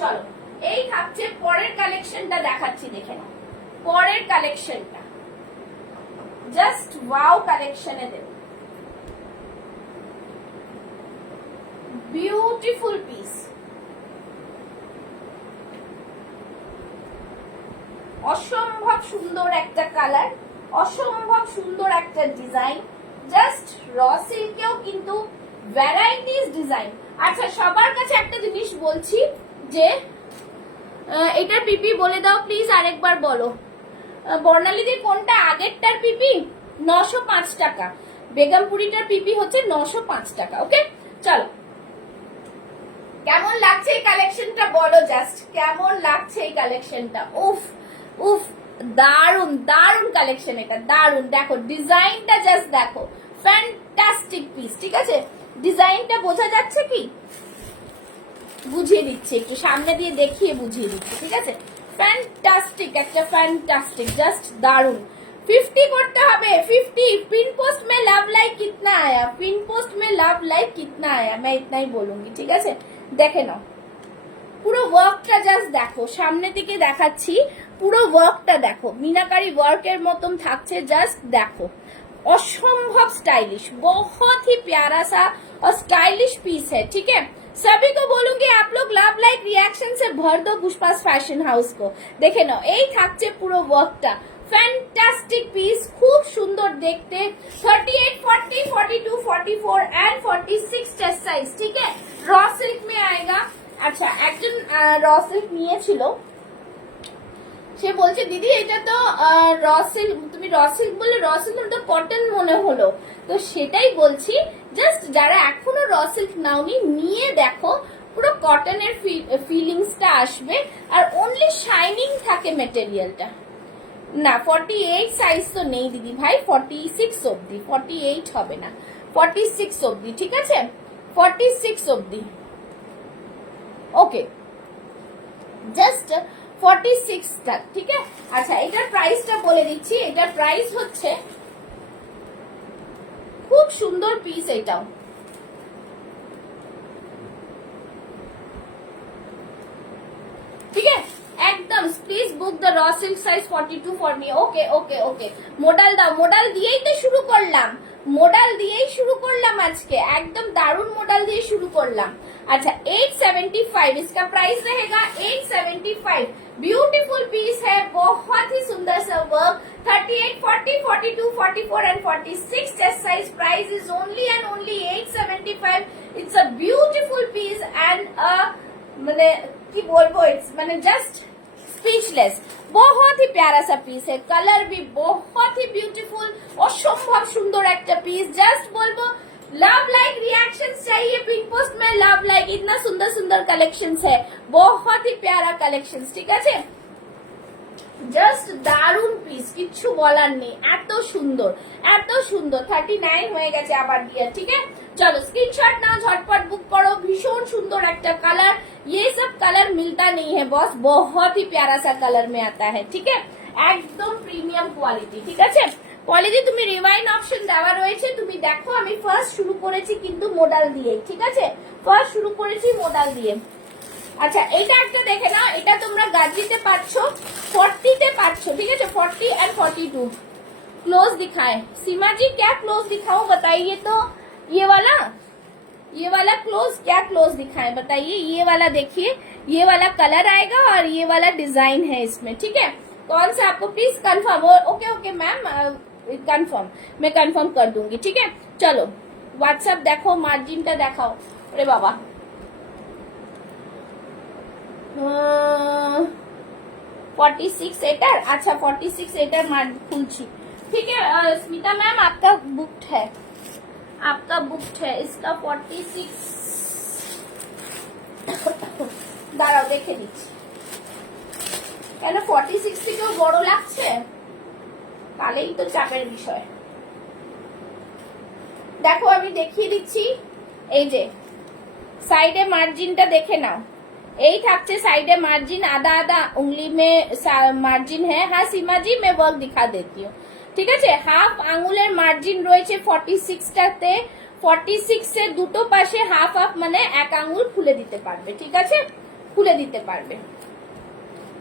চলো এই থাকছে পরের কালেকশনটা দেখাচ্ছি, দেখে নাও পরের কালেকশনটা, জাস্ট ওয়াও কালেকশনে দেব, বিউটিফুল পিস, অসম্ভব সুন্দর একটা কালার, অসম্ভব সুন্দর একটা ডিজাইন, জাস্ট র সিল্কেও কিন্তু ভ্যারাইটিস ডিজাইন। আচ্ছা সবার কাছে একটা জিনিস বলছি যে এটার পিপি বলে দাও প্লিজ, আরেকবার বলো বর্ণালীদের কোনটা আগেরটার পিপি? 905 টাকা, বেগমপুরিটার পিপি হচ্ছে 905 টাকা। ওকে চলো, কেমন লাগছে এই কালেকশনটা বলো, জাস্ট কেমন লাগছে এই কালেকশনটা? উফ উফ, দারুন দারুন কালেকশন, এটা দারুন। দেখো ডিজাইনটা জাস্ট দেখো, ফ্যান্টাস্টিক পিস। ঠিক আছে, ডিজাইনটা বোঝা যাচ্ছে কি? বুঝিয়ে দিচ্ছি, একটু সামনে দিয়ে দেখিয়ে বুঝিয়ে দিচ্ছি। ঠিক আছে, ফ্যান্টাস্টিক একটা, ফ্যান্টাস্টিক, জাস্ট দারুন। 50 করতে হবে, 50। पिन पोस्ट में लव लाइक कितना आया, पिन पोस्ट में लव लाइक कितना आया, मैं इतना ही बोलूंगी। ঠিক আছে, দেখে নাও পুরো ওয়ার্কটা, জাস্ট দেখো, সামনে থেকে দেখাচ্ছি, পুরো ওয়ার্কটা দেখো, মিনাকারি ওয়ার্কের মতন থাকছে, জাস্ট দেখো, असंभव स्टाइलिश, बहुत ही प्यारा सा और स्टाइलिश पीस है। ठीक है, सभी को बोलूंगी आप लोग लव लाइक रिएक्शन से भर दो पुष्पास फैशन हाउस को। देखे नाओ এই থাকছে পুরো ওয়ার্কটা, फैंटास्टिक पीस, खूब सुंदर देखते। 38, 40, 42, 44 एंड 46 चेस्ट साइज। ठीक है, रॉ सिल्क में आएगा। अच्छा একজন रॉ सिल्क নিয়েছিল, সে বলছে দিদি এটা তো র সিল্ক, তুমি র সিল্ক বললে, র সিল্ক তো কটন মনে হলো, তো সেটাই বলছি, জাস্ট যারা এখনো র সিল্ক নাওনি নিয়ে দেখো, পুরো কটনের ফিলিংসটা আসবে, আর অনলি শাইনিং থাকে মেটেরিয়ালটা। না 48 সাইজ তো নেই দিদি ভাই, 46 অবধি, 48 হবে না, 46 অবধি। ঠিক আছে, 46 অবধি। ওকে, জাস্ট 46 টা। ঠিক আছে, আচ্ছা এটার প্রাইসটা বলে দিচ্ছি, এটার প্রাইস হচ্ছে, খুব সুন্দর পিস এটাও, ঠিক আছে একদম। Please book the raw silk size 42 for me. Okay okay okay, modal দাও, মোডাল দিয়েই তো শুরু করলাম, মোডাল দিয়েই শুরু করলাম আজকে, একদম দারুন মোডাল দিয়ে শুরু করলাম। अच्छा 875 इसका प्राइस रहेगा, 875। ब्यूटीफुल पीस है, बहुत ही सुंदर सा work. 38, 40, 42, 44 and 46 chest size. Price is only and only 875. It's a beautiful piece and a মানে কি বলবো, इट्स মানে just speechless। बहुत ही प्यारा सा पीस है, कलर भी बहुत ही ब्यूटीफुल, असंभव सुंदर एक पीस। जस्ट बोलबो लव लाइक रिएक्शन चाहिए, पिंक पोस्ट में लव लाइक, इतना सुंदर सुंदर कलेक्शंस है, बहुत ही प्यारा कलेक्शंस। ठीक है, জাস্ট দারুন পিস, কিচ্ছু বলার নেই, এত সুন্দর এত সুন্দর। 39 হয়ে গেছে আবার ডিয়ার। ঠিক আছে, চলো স্ক্রিনশট নাও, ঝটপট বুক করো। ভীষণ সুন্দর একটা কালার, ये सब कलर मिलता नहीं है बॉस, बहुत ही प्यारा सा कलर में आता है। ठीक है, একদম প্রিমিয়াম কোয়ালিটি। ঠিক আছে, কোয়ালিটি তুমি রিওয়াইন্ড অপশন দেওয়া রয়েছে, তুমি দেখো। আমি ফার্স্ট শুরু করেছি কিন্তু মোডাল দিয়ে। ঠিক আছে, ফার্স্ট শুরু করেছি মোডাল দিয়ে। আচ্ছা এটা একটা দেখে নাও, এটা তোমরা গাজিতে পাচ্ছ, 40 তে পাচ্ছ। ঠিক আছে, 40 एंड 42 क्लोज दिखाए। सीमा जी क्या क्लोज दिखाऊं बताइए तो, ये वाला क्लोज, क्या क्लोज दिखाएं बताइए। ये वाला देखिए, ये वाला कलर आएगा और ये वाला डिजाइन है इसमें। ठीक है, कौन सा आपको please confirm. Okay okay ma'am, confirm, मैं कंफर्म कर दूंगी। ठीक है, चलो व्हाट्सएप देखो, मार्जिन टा देखाओ, अरे बाबा 46 एटर, अच्छा 46 एटर खुलची, ठीक है। स्मिता मैम आपका बुक्ड है, आपका बुक्ड है इसका 46। দাঁড়াও দেখে দিচ্ছি, কেন 46 থেকেও বড় লাগছে, তাহলেই তো চাপের বিষয়। দেখো আমি দেখিয়ে দিচ্ছি, এই যে সাইডে মার্জিনটা দেখে নাও, এই থাকছে সাইডে মার্जिन, आधा आधा उंगली में मार्जिन है। हाँ सीमा जी मैं वर्क दिखा देती हूँ, ঠিক আছে। হাফ আঙ্গুলের মার্জিন রয়েছে 46টাতে, 46 से দুটো পাশে হাফ হাফ মানে এক আঙ্গুল খুলে দিতে পারবে, ঠিক আছে, খুলে দিতে পারবে।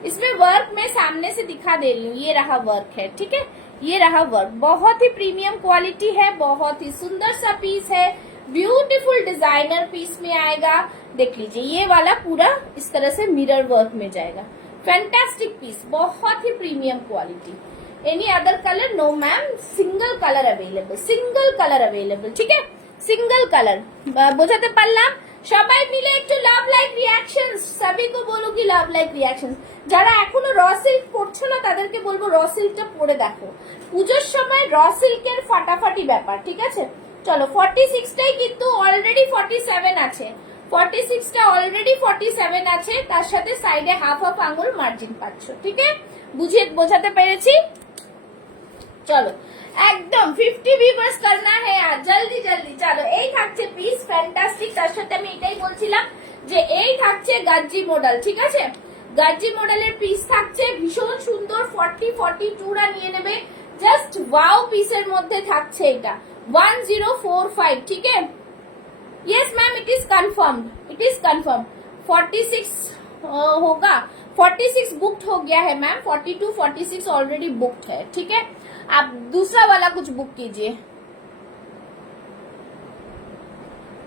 इसमें वर्क मैं सामने से दिखा दे रही हूँ, ये रहा वर्क है, ठीक है, ये रहा वर्क, बहुत ही प्रीमियम क्वालिटी है, बहुत ही सुंदर सा पीस है, ब्यूटीफुल डिजाइनर पीस में आएगा। देख लीजिए ये वाला पूरा इस तरह से मिरर वर्क में जाएगा, फैंटास्टिक पीस, बहुत ही premium quality. Any other colour no ma'am, single colour available, single colour available, ठीक है, सिंगल कलर। বোঝাতে পারলাম? সবাই মিলে একটু লাভ লাইক রিঅ্যাকশনস, সবাইকে বলো কি লাভ লাইক রিঅ্যাকশনস। যারা এখনো র সিল্ক পড়ছো না তাদেরকে বলবো র সিল্কটা পরে দেখো, পুজোর সময় র সিল্কের ফাটাফাটি ব্যাপার, ঠিক আছে। চলো 46টাই কিন্তু অলরেডি 47 আছে, 46টা অলরেডি 47 আছে, তার সাথে সাইডে হাফ হাফ আঙ্গুল মার্জিন পাচ্ছ, ঠিক আছে, বোঝাতে পেরেছি। চলো একদম 50 ভিউয়ার্স करना है यार, জলদি জলদি। চলো এই থাকছে পিস ফ্যান্টাস্টিক, তার সাথে আমি এটাই বলছিলাম যে এই থাকছে গাজ্জি মডেল, ঠিক আছে, গাজ্জি মডেলের পিস থাকছে ভীষণ সুন্দর, 40-42রা নিয়ে নেবে, জাস্ট ওয়াও পিসের মধ্যে থাকছে এটা 1045, ठीक है। Yes ma'am it is confirmed, it is confirm. 46 होगा, 46 बुक्ड हो गया है मैम, 42-46 ऑलरेडी बुक्ड है, ठीक है। आप दूसरा वाला कुछ बुक कीजिए,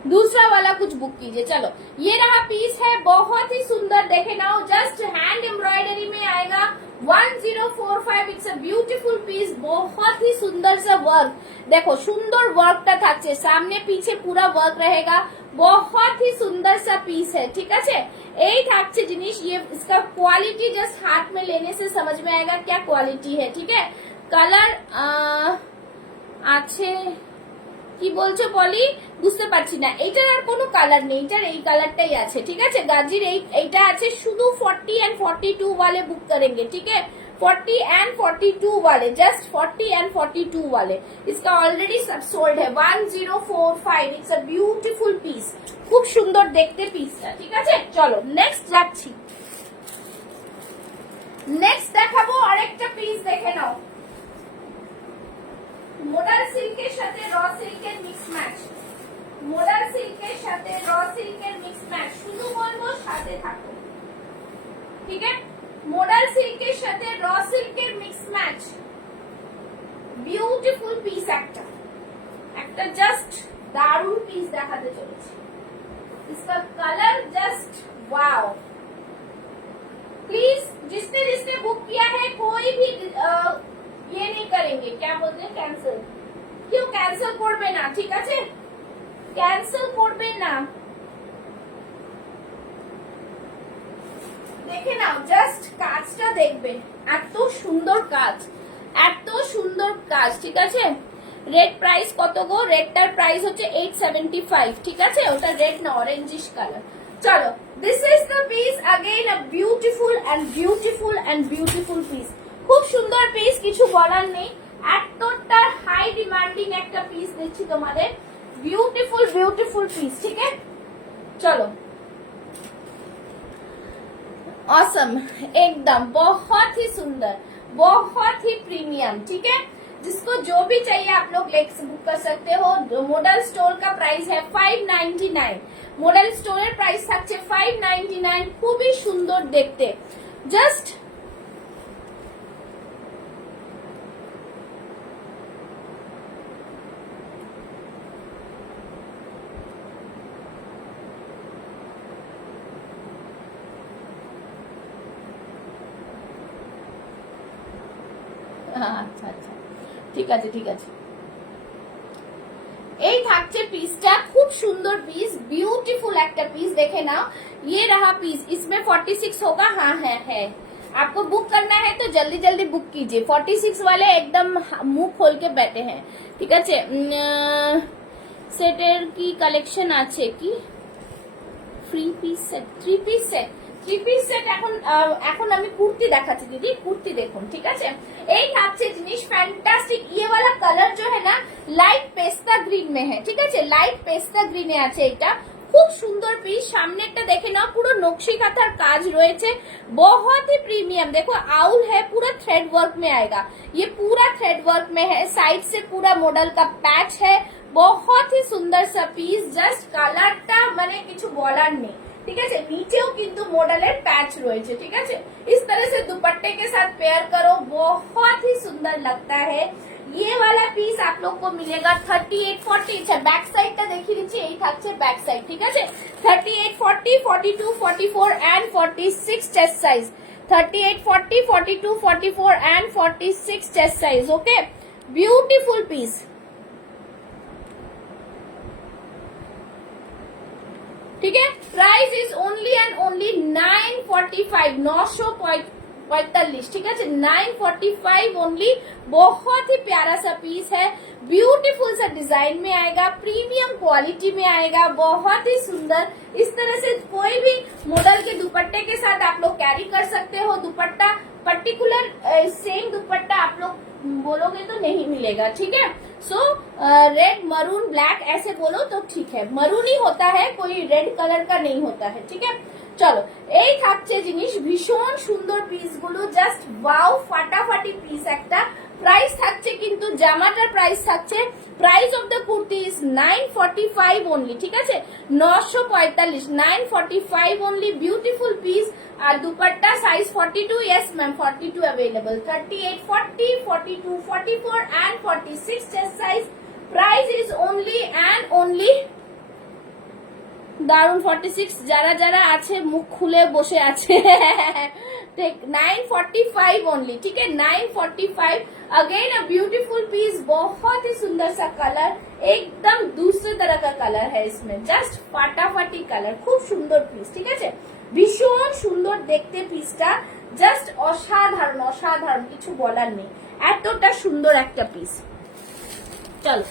दूसरा वाला कुछ बुक कीजिए। चलो ये रहा पीस है, बहुत ही सुंदर, देखे ना, जस्ट हैंड एम्ब्रॉयडरी में आएगा 1045। इट्स अ ब्यूटीफुल पीस, बहुत ही सुंदर सा वर्क, देखो सुंदर वर्कটা থাকছে, सामने पीछे पूरा वर्क रहेगा, बहुत ही सुंदर सा पीस है, ठीक है। এই থাকছে জিনিস, ये इसका क्वालिटी जस्ट हाथ में लेने से समझ में आएगा क्या क्वालिटी है, ठीक है। কালার আছে কি বলছো বলি, বুঝতে পারছি না, এইটার আর কোনো কালার নেই, এটার এই কালারটাই আছে, ঠিক আছে। গাজির এইটা আছে, শুধু 40 एंड 42 वाले बुक करेंगे, ठीक है, 40 एंड 42 वाले, जस्ट 40 एंड 42 वाले, इसका ऑलरेडी सब सोल्ड है 1045। इट्स अ ब्यूटीफुल पीस, খুব সুন্দর দেখতে পিসটা, ঠিক আছে। চলো নেক্সট যাচ্ছি, নেক্সট দেখাবো আরেকটা পিস, দেখে নাও, মডাল সিল্কের সাথে র সিল্কের মিক্স ম্যাচ, মডাল সিল্কের সাথে র সিল্কের মিক্স ম্যাচ, শুধু বলবো সাথে থাকো, ঠিক আছে। মডাল সিল্কের সাথে র সিল্কের মিক্স ম্যাচ, বিউটিফুল পিস, একটা জাস্ট দারুণ পিস দেখাতে চলেছে। इसका कलर जस्ट वाओ, प्लीज जिसने जिसने बुक किया है कोई भी ये नहीं करेंगे, क्या बोलते हैं, कैंसिल, क्यों कैंसिल করবে না, ঠিক আছে, कैंसिल করবে না। দেখে নাও, জাস্ট কাজটা দেখবে, এত সুন্দর কাজ, এত সুন্দর কাজ, ঠিক আছে। রেড প্রাইস কত গো, রেডটার প্রাইস হচ্ছে 875, ঠিক আছে, ওটা রেড না, অরেঞ্জিশ কালার। চলো this is the piece, again a beautiful and beautiful and beautiful piece, খুব সুন্দর পিস, কিছু বলার নেই, এতটা হাই ডিমান্ডিং একটা পিস দিচ্ছি তোমাদের, বিউটিফুল বিউটিফুল পিস, ঠিক আছে। चलो ऑसम, एकदम बहुत ही सुंदर, बहुत ही प्रीमियम, ठीक है। जिसको जो भी चाहिए आप लोग लेक्स बुक कर सकते हो। मॉडल स्टोर का प्राइस है 599, मॉडल स्टोर प्राइस থাকছে 599, খুবই সুন্দর দেখতে, জাস্ট আচ্ছা আচ্ছা, ঠিক আছে ঠিক আছে। এই থাকছে পিসটা, খুব সুন্দর পিস, ब्यूटीफुल एक पीस देखे ना, ये रहा पीस, इसमें 46 होगा, हाँ है। आपको बुक करना है तो जल्दी जल्दी बुक कीजिए। 46 वाले एकदम मुंह खोल के बैठे हैं, ठीक है। सेटर की कलेक्शन আছে কি, free piece set, three piece set এখন আমি কুর্তি দেখাচ্ছি দিদি, কুর্তি দেখুন, ঠিক আছে। এই থাকছে জিনিস ফ্যান্টাস্টিক। ये वाला कलर जो है ना लाइट पेस्ता ग्रीन में है, ঠিক আছে, লাইট পেস্তা গ্রিনে আছে এটা। খুব সুন্দর পিস, সামনেরটা দেখে নাও, পুরো নকশি কাঁথার কাজ রয়েছে, बहुत ही प्रीमियम। देखो आउल है, पूरा थ्रेड वर्क में आएगा, ये पूरा थ्रेड वर्क में है, साइड से पूरा मॉडल का पैच है, बहुत ही सुंदर सा पिस। জাস্ট কালারটা মানে কিছু বলার নেই, ঠিক আছে। নিচেও কিন্তু মডেলের প্যাচ রয়েছে, ঠিক আছে। इस तरह से दुपट्टे के साथ पेयर करो, बहुत ही सुंदर लगता है। ये वाला पीस आप लोग को मिलेगा 38-40। अच्छा बैक साइडটা দেখিয়ে দিচ্ছি, এই থাকছে ব্যাক সাইড, ঠিক আছে। 38-40, 42, 44 and 46 chest size, 38-40, 42, 44 and 46 chest size. Okay, beautiful piece, ठीक है। Price is only and only 945, 945, ठीक है, 945 ओनली। बहुत ही प्यारा सा पीस है, ब्यूटीफुल सा डिजाइन में आएगा, प्रीमियम क्वालिटी में आएगा, बहुत ही सुंदर। इस तरह से कोई भी मॉडल के दुपट्टे के साथ आप लोग कैरी कर सकते हो। दुपट्टा पर्टिकुलर सेम दुपट्टा आप लोग बोलोगे तो नहीं मिलेगा, ठीक है। सो रेड मरून ब्लैक ऐसे बोलो तो ठीक है, मरून ही होता है, कोई रेड कलर का नहीं होता है, ठीक है। চলো, এই থাকছে জিনিস, ভীষণ সুন্দর পিসগুলো, জাস্ট ওয়াও, ফাটাফাটি পিস একটা। প্রাইস থাকছে কিন্তু জামাটার প্রাইস থাকছে, price of the kurti is 945 only, ঠিক আছে, 945, 945 অনলি। Beautiful piece. আর dupatta size 42, yes ma'am 42 available, 38, 40, 42, 44 and 46 chest size. Price is only and only দারুন 46। যারা যারা আছে মুখ খুলে বসে আছে, ठीक 945 ओनली, ठीक है, 945। अगेन अ ब्यूटीफुल पीस, बहुत ही सुंदर सा कलर, एकदम दूसरे तरह का कलर है इसमें, जस्ट फाटाफाटी कलर, खूब सुंदर पीस, ठीक है, ভীষণ সুন্দর দেখতে পিসটা, জাস্ট অসাধারণ অসাধারণ, কিছু বলার নেই, এতটা সুন্দর একটা পিস। চলো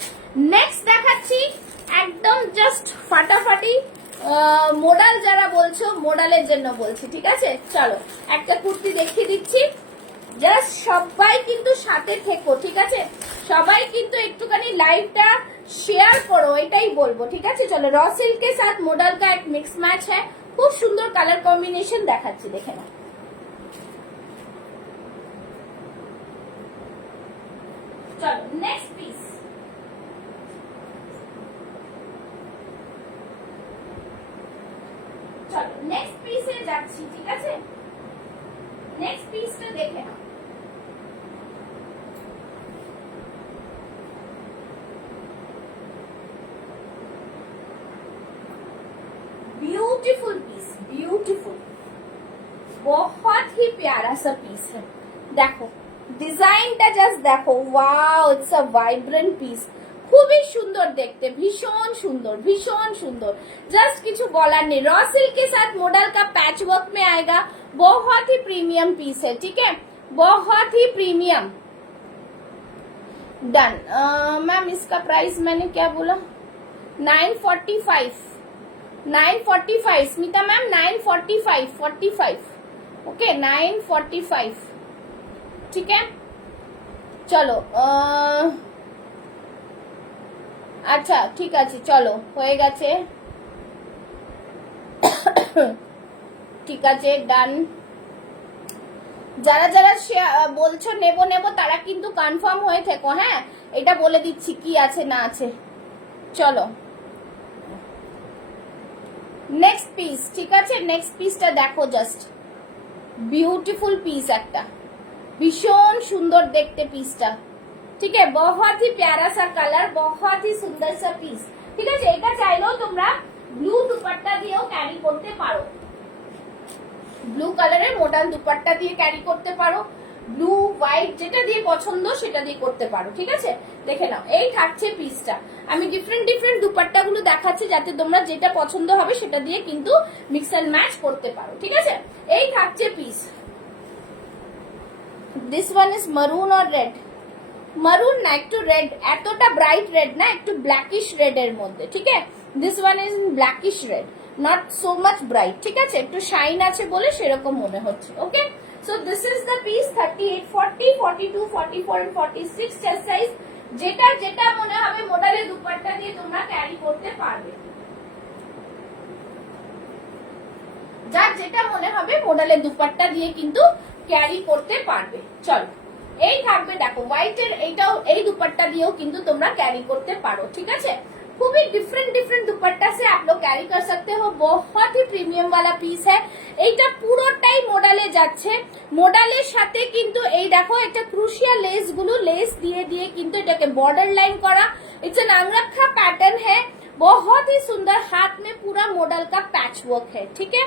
নেক্সট দেখাচ্ছি, একদম জাস্ট ফাটাফাটি মডেল, যারা বলছো মডেলের জন্য বলছি, ঠিক আছে। চলো একটা কুর্তি দেখিয়ে দিচ্ছি, জাস্ট সবাই কিন্তু সাথে থেকো, ঠিক আছে, সবাই কিন্তু একটুখানি লাইভটা শেয়ার করো, এটাই বলবো, ঠিক আছে। চলো র সিল্ক के साथ मॉडल का एक मिक्स मैच है, খুব সুন্দর কালার কম্বিনেশন দেখাচ্ছি, দেখে নাও। চলো নেক্সট পিস, চলো নেক্সট পিসে যাচ্ছি, ঠিক আছে। নেক্সট পিসটা দেখে নাও, ब्यूटीफुल पीस, ब्यूटीफुल, बहुत ही प्यारा सा पीस है। देखो ডিজাইনটা জাস্ট দেখো, wow, it's a vibrant piece, খুবই সুন্দর দেখতে, ভীষণ সুন্দর, ভীষণ সুন্দর, জাস্ট কিছু বলার নেই। रॉ सिल्क के साथ मॉडल का पैच वर्क में आएगा, बहुत ही प्रीमियम पीस है, ठीक है, बहुत ही प्रीमियम। डन मैम, इसका प्राइस मैंने क्या बोला, 945, 945 स्मिता मैम, 945, 45, ओके 945, ठीक है। चलो আচ্ছা ঠিক আছে, চলো হয়ে গেছে, ঠিক আছে, ডান। যারা যারা বলছো নেব নেব তারা কিন্তু কনফার্ম হয়ে থেকো, হ্যাঁ, এটা বলে দিচ্ছি কি আছে না আছে। চলো নেক্সট পিস, ঠিক আছে, নেক্সট পিসটা দেখো, জাস্ট বিউটিফুল পিস একটা, ভীষণ সুন্দর দেখতে পিসটা, ঠিক আছে, बहुत ही प्यारा सा कलर, बहुत ही सुंदर सा পিস, ঠিক আছে। এটা চাইলেও তোমরা ব্লু দুপাট্টা দিয়েও ক্যারি করতে পারো, ব্লু কালারের মডার্ন দুপাট্টা দিয়ে ক্যারি করতে পারো, ব্লু হোয়াইট যেটা দিয়ে পছন্দ সেটা দিয়ে করতে পারো, ঠিক আছে। দেখে নাও, এই থাকছে পিসটা। আমি ডিফারেন্ট ডিফারেন্ট দুপাট্টা গুলো দেখাচ্ছি যাতে তোমরা যেটা পছন্দ হবে সেটা দিয়ে কিন্তু মিক্স এন্ড ম্যাচ করতে পারো, ঠিক আছে। এই থাকছে পিস। দিস ওয়ান ইজ মারুন আর রেড, মারুন না একটু রেড, এতটা ব্রাইট রেড না, একটু ব্ল্যাকিশ রেড এর মধ্যে, ঠিক আছে। This one is blackish red, not so much bright, ঠিক আছে, একটু শাইন আছে বলে সেরকম মনে হচ্ছে। Okay, so this is the piece 38, 40, 42, 44 and 46 chest size. যেটা যেটা মনে হবে মডেলের দুপাট্টা দিয়ে তোমরা ক্যারি করতে পারবে, যার যেটা মনে হবে মডেলের দুপাট্টা দিয়ে কিন্তু ক্যারি করতে পারবে। চলো, এই থাকবে দেখো হোয়াইটের, এইটাও এই দুপাট্টা দিয়েও কিন্তু তোমরা ক্যারি করতে পারো, ঠিক আছে। खूब ही डिफरेंट डिफरेंट दुपट्टा से आप लोग कैरी कर सकते हो। बहुत ही प्रिमियम वाला पिस है। এইটা পুরোটাই মডেলে যাচ্ছে, মডেলের সাথে কিন্তু এই দেখো একটা ক্রুশিয়া লেস গুলো লেস দিয়ে দিয়ে কিন্তু এটাকে বর্ডার लाइन करा। इट्स एन अंगरखा पैटर्न है, बहुत ही सुंदर, हाथ में पूरा मॉडल का पैच वर्क है, ठीक है।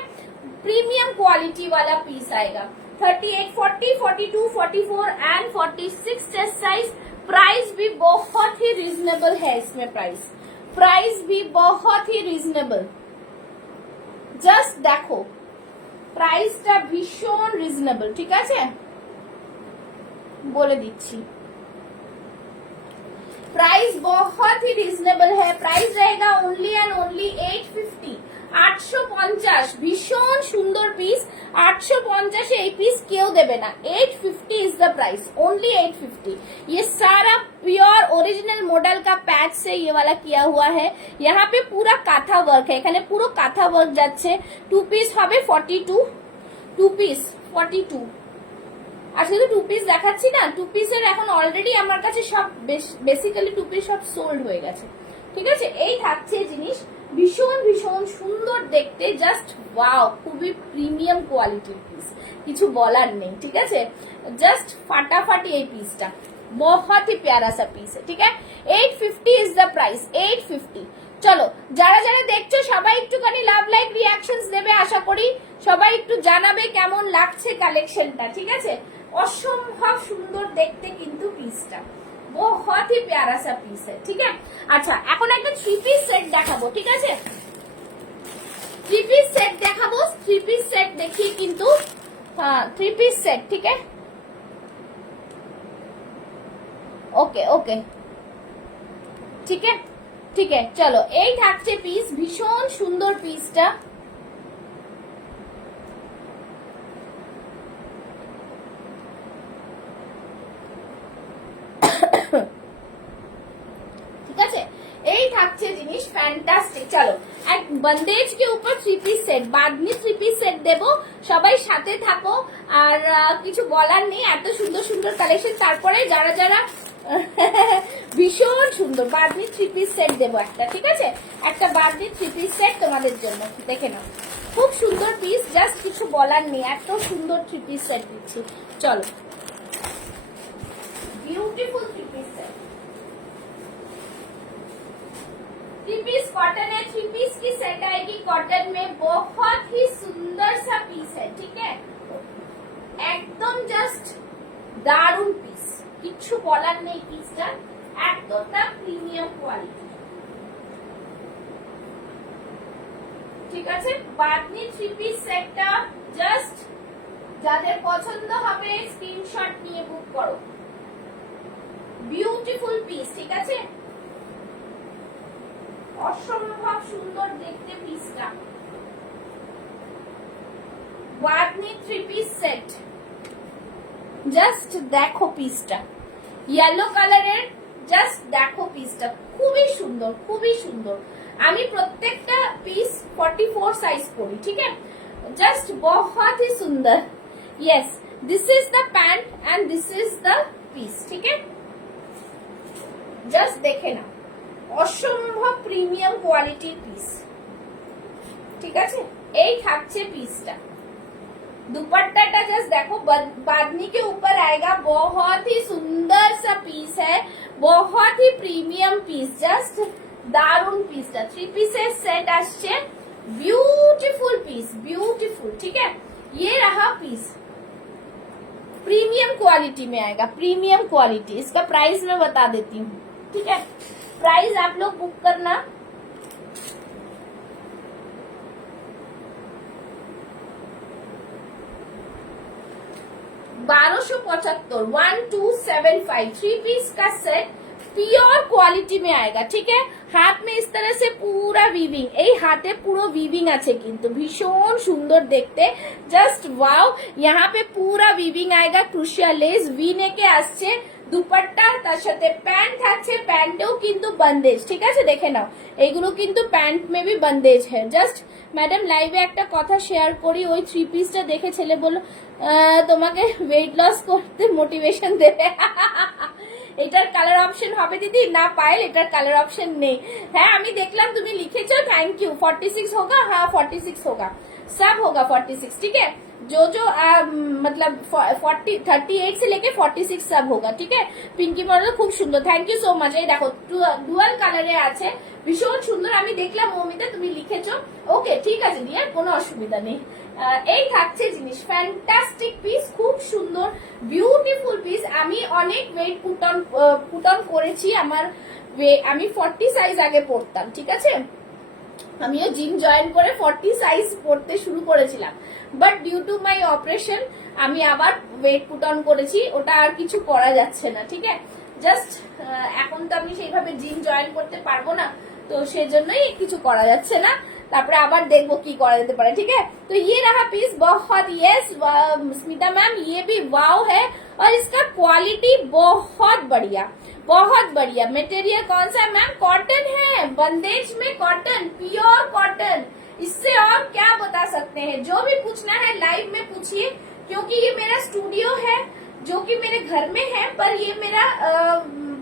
प्रीमियम क्वालिटी वाला पीस आएगा। 38, 40, 42, 44 एंड 46 चेस्ट साइज। प्राइस भी बहुत ही रीजनेबल है, इसमें प्राइस भी बहुत ही রিজনেবল। জাস্ট দেখো প্রাইসটা ভীষণ রিজনেবল, ঠিক আছে, বলে দিচ্ছি प्राइस बहुत ही রিজনেবল है। प्राइस रहेगा ओनली एंड ओनली 850, 850। ভীষণ সুন্দর পিস, 850 এই পিস কেউ দেবে না। 850 इज द प्राइस, ओनली 850। ये सारा प्योर ओरिजिनल मॉडल का पैच से ये वाला किया हुआ है। यहाँ पे पूरा काथा वर्क है, এখানে পুরো কাঁথা ওয়ার্ক যাচ্ছে। 2 পিস হবে 42, 2 পিস 42। আর শুধু 2 পিস দেখাচ্ছি না, 2 পিসের এখন অলরেডি আমার কাছে সব বেসিক্যালি 2 পিস সব সোল্ড হয়ে গেছে, ঠিক আছে। এই থাকছে জিনিস, ভীষণ ভীষণ সুন্দর দেখতে, জাস্ট ওয়াও, খুবই প্রিমিয়াম কোয়ালিটির পিস, কিছু বলার নেই, ঠিক আছে। জাস্ট ফাটাফাটি এই পিসটা, बहुत ही प्यारा सा पीस है, ठीक है। 850 इज द प्राइस, 850। চলো, যারা যারা দেখছো সবাই একটুখানি লাভ লাইক রিঅ্যাকশনস দেবে, আশা করি সবাই একটু জানাবে কেমন লাগছে কালেকশনটা, ঠিক আছে। অসম্ভব সুন্দর দেখতে কিন্তু পিসটা, बहुत ही प्यारा सा पीस है, ठीक है। আচ্ছা, এখন একটা 3 পিস সেট দেখাবো, ঠিক আছে। 3 পিস সেট দেখাবো, 3 পিস সেট দেখিয়ে কিন্তু, হ্যাঁ 3 পিস সেট, ঠিক है। ओके ओके, ठीक है ठीक है। चलो, এই থাকছে পিস, ভীষণ সুন্দর পিসটা। ঠিক আছে, এই থাকছে জিনিস ফ্যান্টাস্টিক। চলো, এক বন্দেজ के ऊपर 3 piece set, Bamni 3 piece set দেবো, সবাই সাথে থাকো। আর কিছু বলার নেই, এত সুন্দর সুন্দর কালেকশন। তারপরে যারা যারা ভীষণ সুন্দর বাদনি 3 পিস সেট দেবো একটা, ঠিক আছে, একটা বাদনি 3 পিস সেট তোমাদের জন্য, দেখে নাও, খুব সুন্দর পিস, জাস্ট কিছু বলার নেই, এত সুন্দর 3 পিস সেট দিচ্ছি। চলো, beautiful 3 piece set, 3 piece cotton है। 3 पीस की सेट आएगी कॉटन में, बहुत ही सुंदर सा पीस है, ठीक है, एकदम जस्ट दारुण पीस, किच्छु বলার নেই, পিসটা একদমটা প্রিমিয়াম কোয়ালিটি, ঠিক আছে। বাদনি 3 পিস সেটটা জাস্ট যাদের পছন্দ হবে স্ক্রিনশট নিয়ে বুক করো। বিউটিফুল পিস, ঠিক আছে, অসম্ভব সুন্দর দেখতে পিসটা। বাদনি 3 পিস সেট, জাস্ট দেখো পিসটা, ইয়েলো কালারের, জাস্ট দেখো পিসটা, খুবই সুন্দর, খুবই সুন্দর। আমি প্রত্যেকটা পিস 44 সাইজ পরি, ঠিক আছে, জাস্ট बहुत ही सुंदर। Yes, this is the pant and this is the piece, ठीक है, জাস্ট দেখে নাও, অসম্ভব প্রিমিয়াম কোয়ালিটির পিস, ঠিক আছে। এই থাকছে পিসটা, दुपट्टा जस्ट देखो, बादनी के ऊपर आएगा, बहुत ही सुंदर सा पीस है, बहुत ही प्रीमियम पीस, जस्ट दारुण पीसটা। 3 पीसेस सेट আসছে, ब्यूटीफुल पीस, ब्यूटीफुल, ठीक है। ये रहा पीस, प्रीमियम क्वालिटी में आएगा, प्रीमियम क्वालिटी। इसका प्राइस मैं बता देती हूँ, ठीक है। प्राइस आप लोग बुक करना। 1275, 1275 थ्री पीस का सेट प्योर क्वालिटी में आएगा, ठीक है। हाथ में इस तरह से पूरा वीविंग, এই হাতে পুরো वीविंग আছে কিন্তু ভীষণ সুন্দর দেখতে, জাস্ট ওয়াও। यहाँ पे पूरा वीविंग आएगा, ক্রুশিয়া লেস ভি নেকে আসছে, দুপাট্টা তার সাথে প্যান্ট থাকছে, প্যান্টেও কিন্তু বন্দেজ, ঠিক আছে। দেখে নাও এইগুলো কিন্তু প্যান্ট মে ভি বন্দেজ হ্যাঁ। জাস্ট ম্যাডাম লাইভে একটা কথা শেয়ার করি, ওই থ্রি পিসটা দেখে ছেলে বলল তোমাকে ওয়েট লস করতে মোটিভেশন দেবে। এটার কালার অপশন হবে দিদি না পায়েল, এটার কালার অপশন নেই। হ্যাঁ আমি দেখলাম তুমি লিখেছো, থ্যাংক ইউ। 46 होगा, हाँ 46 होगा, सब होगा 46, ठीक है। जो जो मतलब 38 से लेके 46 सब होगा, ठीक है। পিঙ্কি মডেল খুব সুন্দর, থ্যাংক ইউ সো মাচ। এই দেখো ডুয়াল কালারে আছে, ভীষণ সুন্দর। আমি দেখলাম মৌমিতা তুমি লিখেছো, ওকে ঠিক আছে দিয়ে কোনো অসুবিধা নেই। এই থাকছে জিনিস, ফ্যান্টাস্টিক পিস, খুব সুন্দর বিউটিফুল পিস। আমি অনেক ওয়েট পুট অন করেছি, আমার আমি 40 সাইজ আগে পড়তাম, ঠিক আছে। আমিও জিম জয়েন করে 40 সাইজ পড়তে শুরু করেছিলাম, but due to my operation আমি আবার ওয়েট পুট অন করেছি, ওটা আর কিছু করা যাচ্ছে না, ঠিক আছে। জাস্ট এখন তো আমি সেইভাবে জিম জয়েন করতে পারবো না, তো সেজন্যই কিছু করা যাচ্ছে না। তারপরে আবার দেখবো কি করা যেতে পারে, ঠিক है। तो ये रहा पीस, बहुत यस स्मिता मैम ये भी वाव है, और इसका क्वालिटी बहुत बढ़िया, बहुत बढ़िया। मटेरियल कौन सा है मैम? कॉटन है, बंदेज में कॉटन, प्योर कॉटन। इससे और क्या बता सकते हैं? जो भी पूछना है लाइव में पूछिए, क्योंकि ये मेरा स्टूडियो है जो कि मेरे घर में है, पर ये मेरा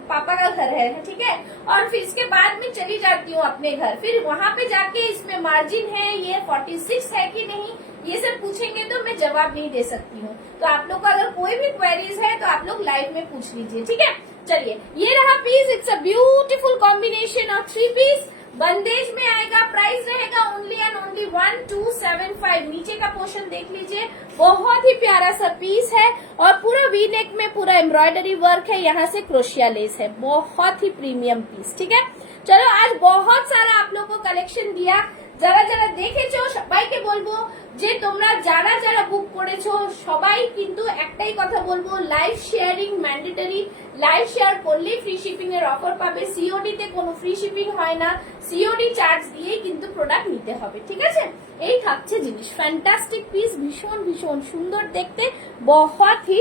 पापा का घर है, ठीक है। और फिर इसके बाद में चली जाती हूँ अपने घर, फिर वहां पे जाके इसमें मार्जिन है, ये 46 है कि नहीं, ये सब पूछेंगे तो मैं जवाब नहीं दे सकती हूँ। तो आप लोग को अगर कोई भी क्वेरीज है तो आप लोग लाइव में पूछ लीजिए, ठीक है। चलिए ये रहा piece, it's a beautiful combination of three piece, बंदेज में आएगा। प्राइस रहेगा ओनली एंड ओनली 1275। नीचे का पोर्शन देख लीजिए, बहुत ही प्यारा सा पीस है, और पूरा वी नेक में पूरा एम्ब्रॉयडरी वर्क है, यहाँ से क्रोशिया लेस है, बहुत ही प्रीमियम पीस, ठीक है। चलो आज बहुत सारा आप लोग को कलेक्शन दिया, যারা যারা দেখেছো সবাইকে বলবো যে তোমরা যারা যারা বুক করেছো সবাই কিন্তু একটাই কথা বলবো, live sharing mandatory. Live share করলে ফ্রি শিপিং এর অফার পাবে, সিওডি তে কোনো ফ্রি শিপিং হয় না, সিওডি চার্জ দিয়ে কিন্তু প্রোডাক্ট নিতে হবে, ঠিক আছে। এই থাকছে জিনিস, ফ্যান্টাস্টিক পিস, ভীষণ ভীষণ সুন্দর দেখতে, बहुत ही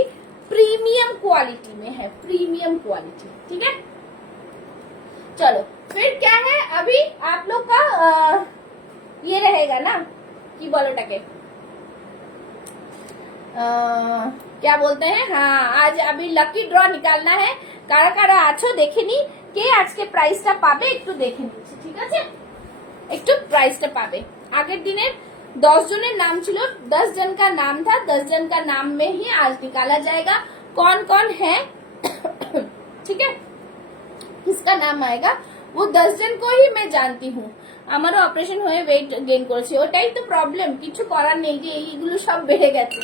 प्रीमियम क्वालिटी में है, प्रीमियम क्वालिटी, ठीक है। चलो फिर क्या है, अभी आप लोग का ये रहेगा ना কি বলো ওটাকে, क्या बोलते हैं, हाँ आज अभी लकी ड्र निकालना है। কারা কারা আছো দেখে নি, কে আজকে প্রাইসটা পাবে একটু দেখে নিচ্ছি, ঠিক আছে। একটু প্রাইসটা পাবে। আগের দিনের 10 জনের नाम ছিল, 10 जन का नाम था, 10 जन का नाम में ही आज निकाला जाएगा कौन कौन है, ठीक है। किसका नाम आएगा वो 10 जन को ही मैं जानती हूँ। আমারও অপারেশন হয়ে ওয়েট গেইন করেছি, ওটাই তো প্রবলেম, কিছু করার নেই যে এইগুলো সব বেড়ে গেছে,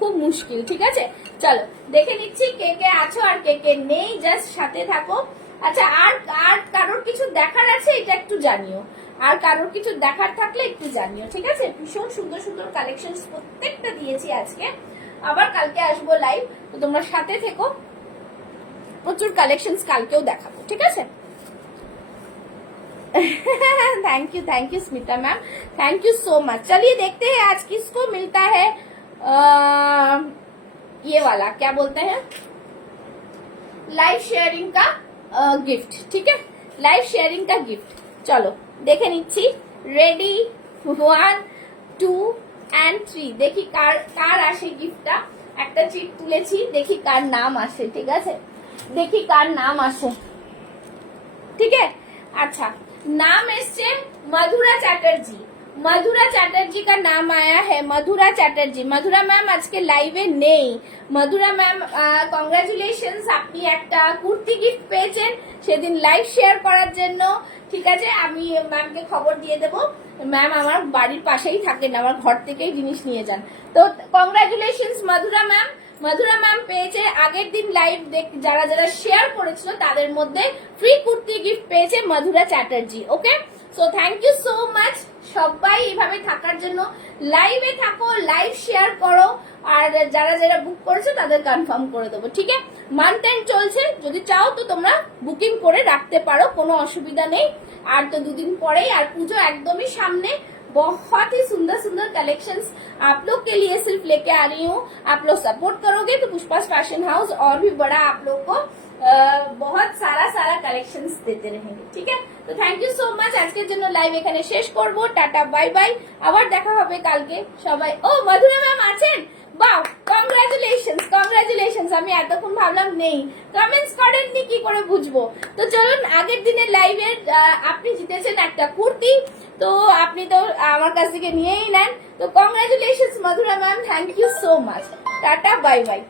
খুব মুশকিল, ঠিক আছে। চলো দেখে নিচ্ছি কে কে আছো আর কে কে নেই, জাস্ট সাথে থাকো। আচ্ছা আর আর কারোর কিছু দেখার আছে এটা একটু জানিও, আর কারোর কিছু দেখার থাকলে একটু জানিও, ঠিক আছে। ভীষণ সুন্দর সুন্দর কালেকশন প্রত্যেকটা দিয়েছি আজকে, আবার কালকে আসবো লাইভ, তো তোমরা সাথে থেকো, প্রচুর কালেকশন কালকেও দেখাবো, ঠিক আছে। Thank you Smita ma'am, thank you so much. चलिए देखते हैं आज किसको मिलता है ये वाला क्या बोलते हैं लाइव शेयरिंग का गिफ्ट, ठीक है। लाइव शेयरिंग का गिफ्ट चलो देखे নিচ্ছি, रेडी 1 2 and 3। দেখি কার কার আসে গিফটটা, একটা চিট তুলেছি, দেখি কার নাম আসে, ঠিক আছে, দেখি কার নাম আসে, ठीक है। अच्छा नाम इससे मधुरा चैटर्जी, मधुरा चैटर्जी का नाम आया है, मधुरा चैटर्जी। मधुरा मैम आज के लाइवे নেই। मधुरा मैम কংগ্রাচুলেশনস, আপনি একটা কুর্তি গিফট পেয়েছেন সেদিন লাইভ শেয়ার করার জন্য, ঠিক আছে। আমি ম্যামকে খবর দিয়ে দেব, ম্যাম আমার বাড়ির পাশেই থাকেন, আমার ঘর থেকেই জিনিস নিয়ে যান। তো কংগ্রাচুলেশনস मधुरा मैम, মধুরা ম্যাম পেয়েছে আগের দিন লাইভ যারা যারা শেয়ার করেছিল তাদের মধ্যে ফ্রি কুর্তি গিফট পেয়েছে Madhura Chatterjee. Okay, so thank you so much সবাই এইভাবে থাকার জন্য। লাইভে থাকো, লাইভ শেয়ার করো, আর যারা যারা বুক করেছো তাদের কনফার্ম করে দেবো। ঠিক আছে, মান্থ এন্ড চলছে, যদি চাও তো তোমরা বুকিং করে রাখতে পারো, কোনো অসুবিধা নেই। আর তো দুদিন পরেই, আর পুজো একদমই सामने, बहुत ही सुंदर सुंदर कलेक्शंस आप लोग के लिए सिर्फ लेके आ रही हूँ। आप लोग सपोर्ट करोगे तो पुष्पास फैशन हाउस और भी बड़ा आप लोग को बहुत सारा सारा कलेक्शंस देते रहेंगे। ठीक है, तो थैंक यू सो मच। আজকের জন্য লাইভ এখানে শেষ করব। টাটা, বাই বাই, আবার দেখা হবে কালকে সবাই। ও মধুরা ম্যাম আছেন, বাহ, কংগ্রাচুলেশনস কংগ্রাচুলেশনস। আমি এতক্ষণ ভাবলাম নেই, কমেন্টস করেননি, কি করে বুঝবো। তো চলুন, আগের দিনের লাইভের আপনি জিতেছেন একটা কুর্তি, তো আপনি তো আমার কাছ থেকে নিয়েই নেন। তো congratulations Madhura ma'am, thank you so much. Tata, bye by.